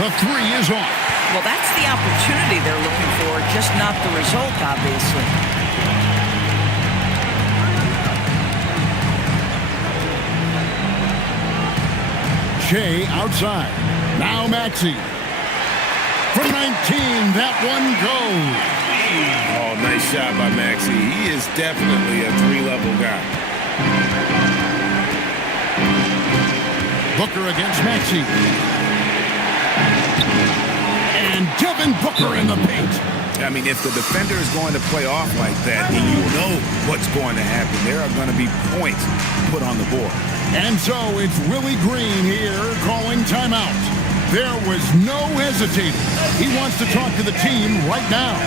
The 3 is off. Well, that's the opportunity they're looking for, just not the result, obviously. Shea outside. Now Maxey. From 19, that one goes. Oh, nice shot by Maxey. He is definitely a 3-level guy. Booker against Maxey. And Devin Booker in the paint. I mean, if the defender is going to play off like that, then you know what's going to happen. There are going to be points put on the board. And so it's Willie Green here calling timeout. There was no hesitating. He wants to talk to the team right now.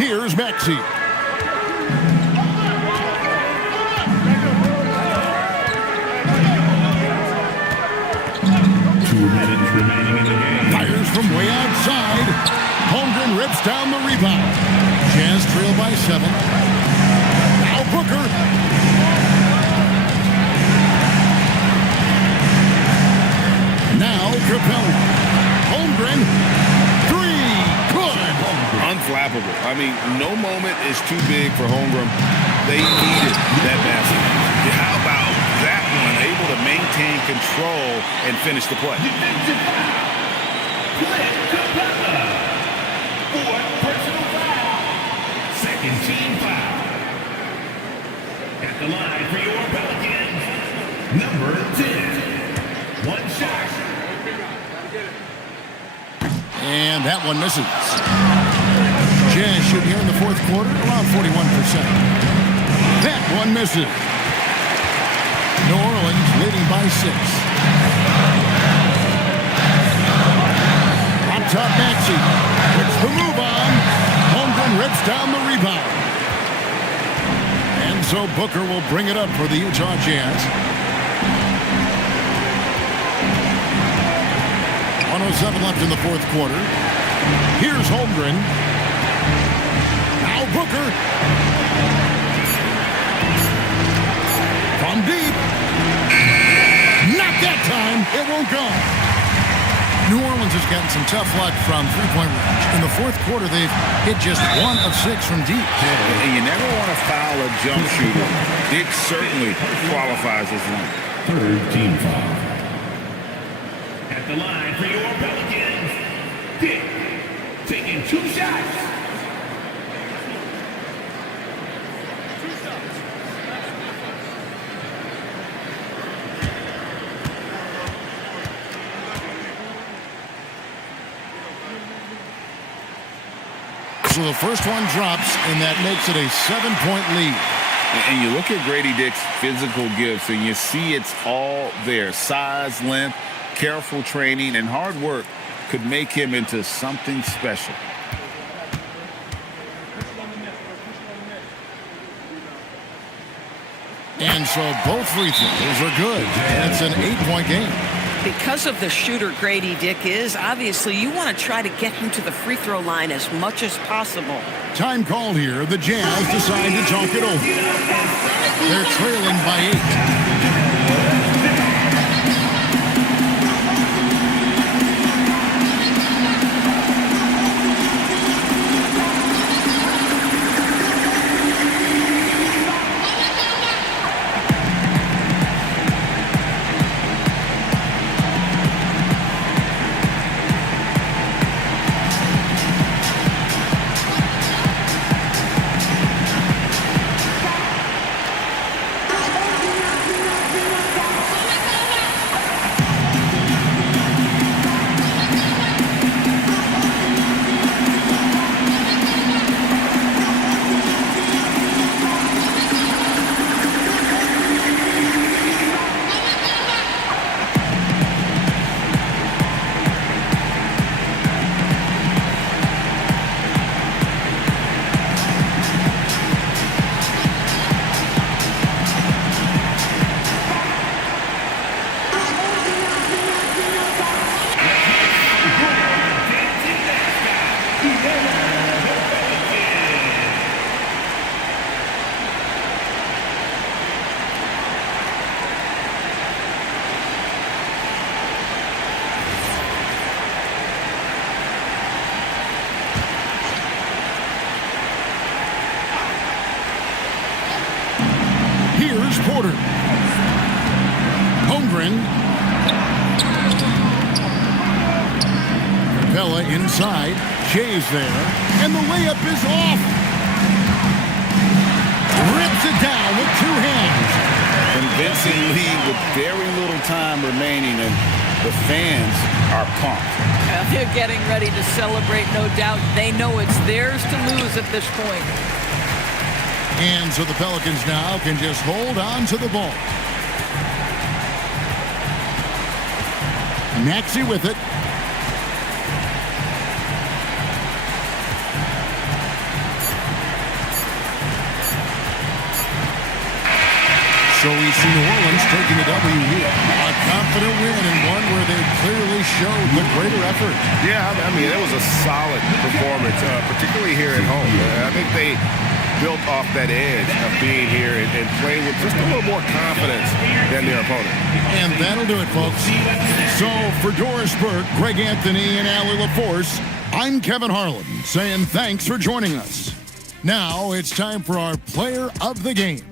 Here's Maxey. 2 minutes remaining in the game. Fires from way outside. Holmgren rips down the rebound. Jazz trail by 7. Now Booker. Now Capella. Holmgren. 3. Good. Unflappable. I mean, no moment is too big for Holmgren. They needed that basket. How about that one? Able to maintain control and finish the play. Fourth personal foul. Second team foul. At the line for your Pelicans, number 10. One shot. And that one misses. Jazz shoot here in the fourth quarter, around 41%. That one misses. New Orleans leading by 6. On top, Maxey puts the move on. Holmgren rips down the rebound. And so Booker will bring it up for the Utah Jazz. 107 left in the fourth quarter. Here's Holmgren. Now Booker. From deep. Not that time. It won't go. New Orleans has gotten some tough luck from three-point range. In the fourth quarter, they've hit just 1 of 6 from deep. And you never want to foul a jump shooter. Dick certainly qualifies as one. Third team foul. At the line for your Pelicans, Dick taking 2 shots. So the first one drops, and that makes it a 7-point lead. And you look at Grady Dick's physical gifts, and you see it's all there. Size, length, careful training, and hard work could make him into something special. And so both free throws are good. And it's an 8-point game. Because of the shooter Grady Dick is, obviously you want to try to get him to the free throw line as much as possible. Time called here. The Jazz decide to talk it over. They're trailing by 8. Here's Porter. Holmgren. Capella inside. Shay's there. And the layup is off. Rips it down with 2 hands. Convincing lead with very little time remaining, and the fans are pumped. They're getting ready to celebrate, no doubt. They know it's theirs to lose at this point. And so the Pelicans now can just hold on to the ball. Maxey with it. So we see New Orleans taking the W here. A confident win and one where they clearly showed the greater effort. Yeah, I mean, it was a solid performance, particularly here at home. I think they built off that edge of being here and playing with just a little more confidence than their opponent. And that'll do it, folks. So for Doris Burke, Greg Anthony, and Allie LaForce, I'm Kevin Harlan saying thanks for joining us. Now it's time for our player of the game.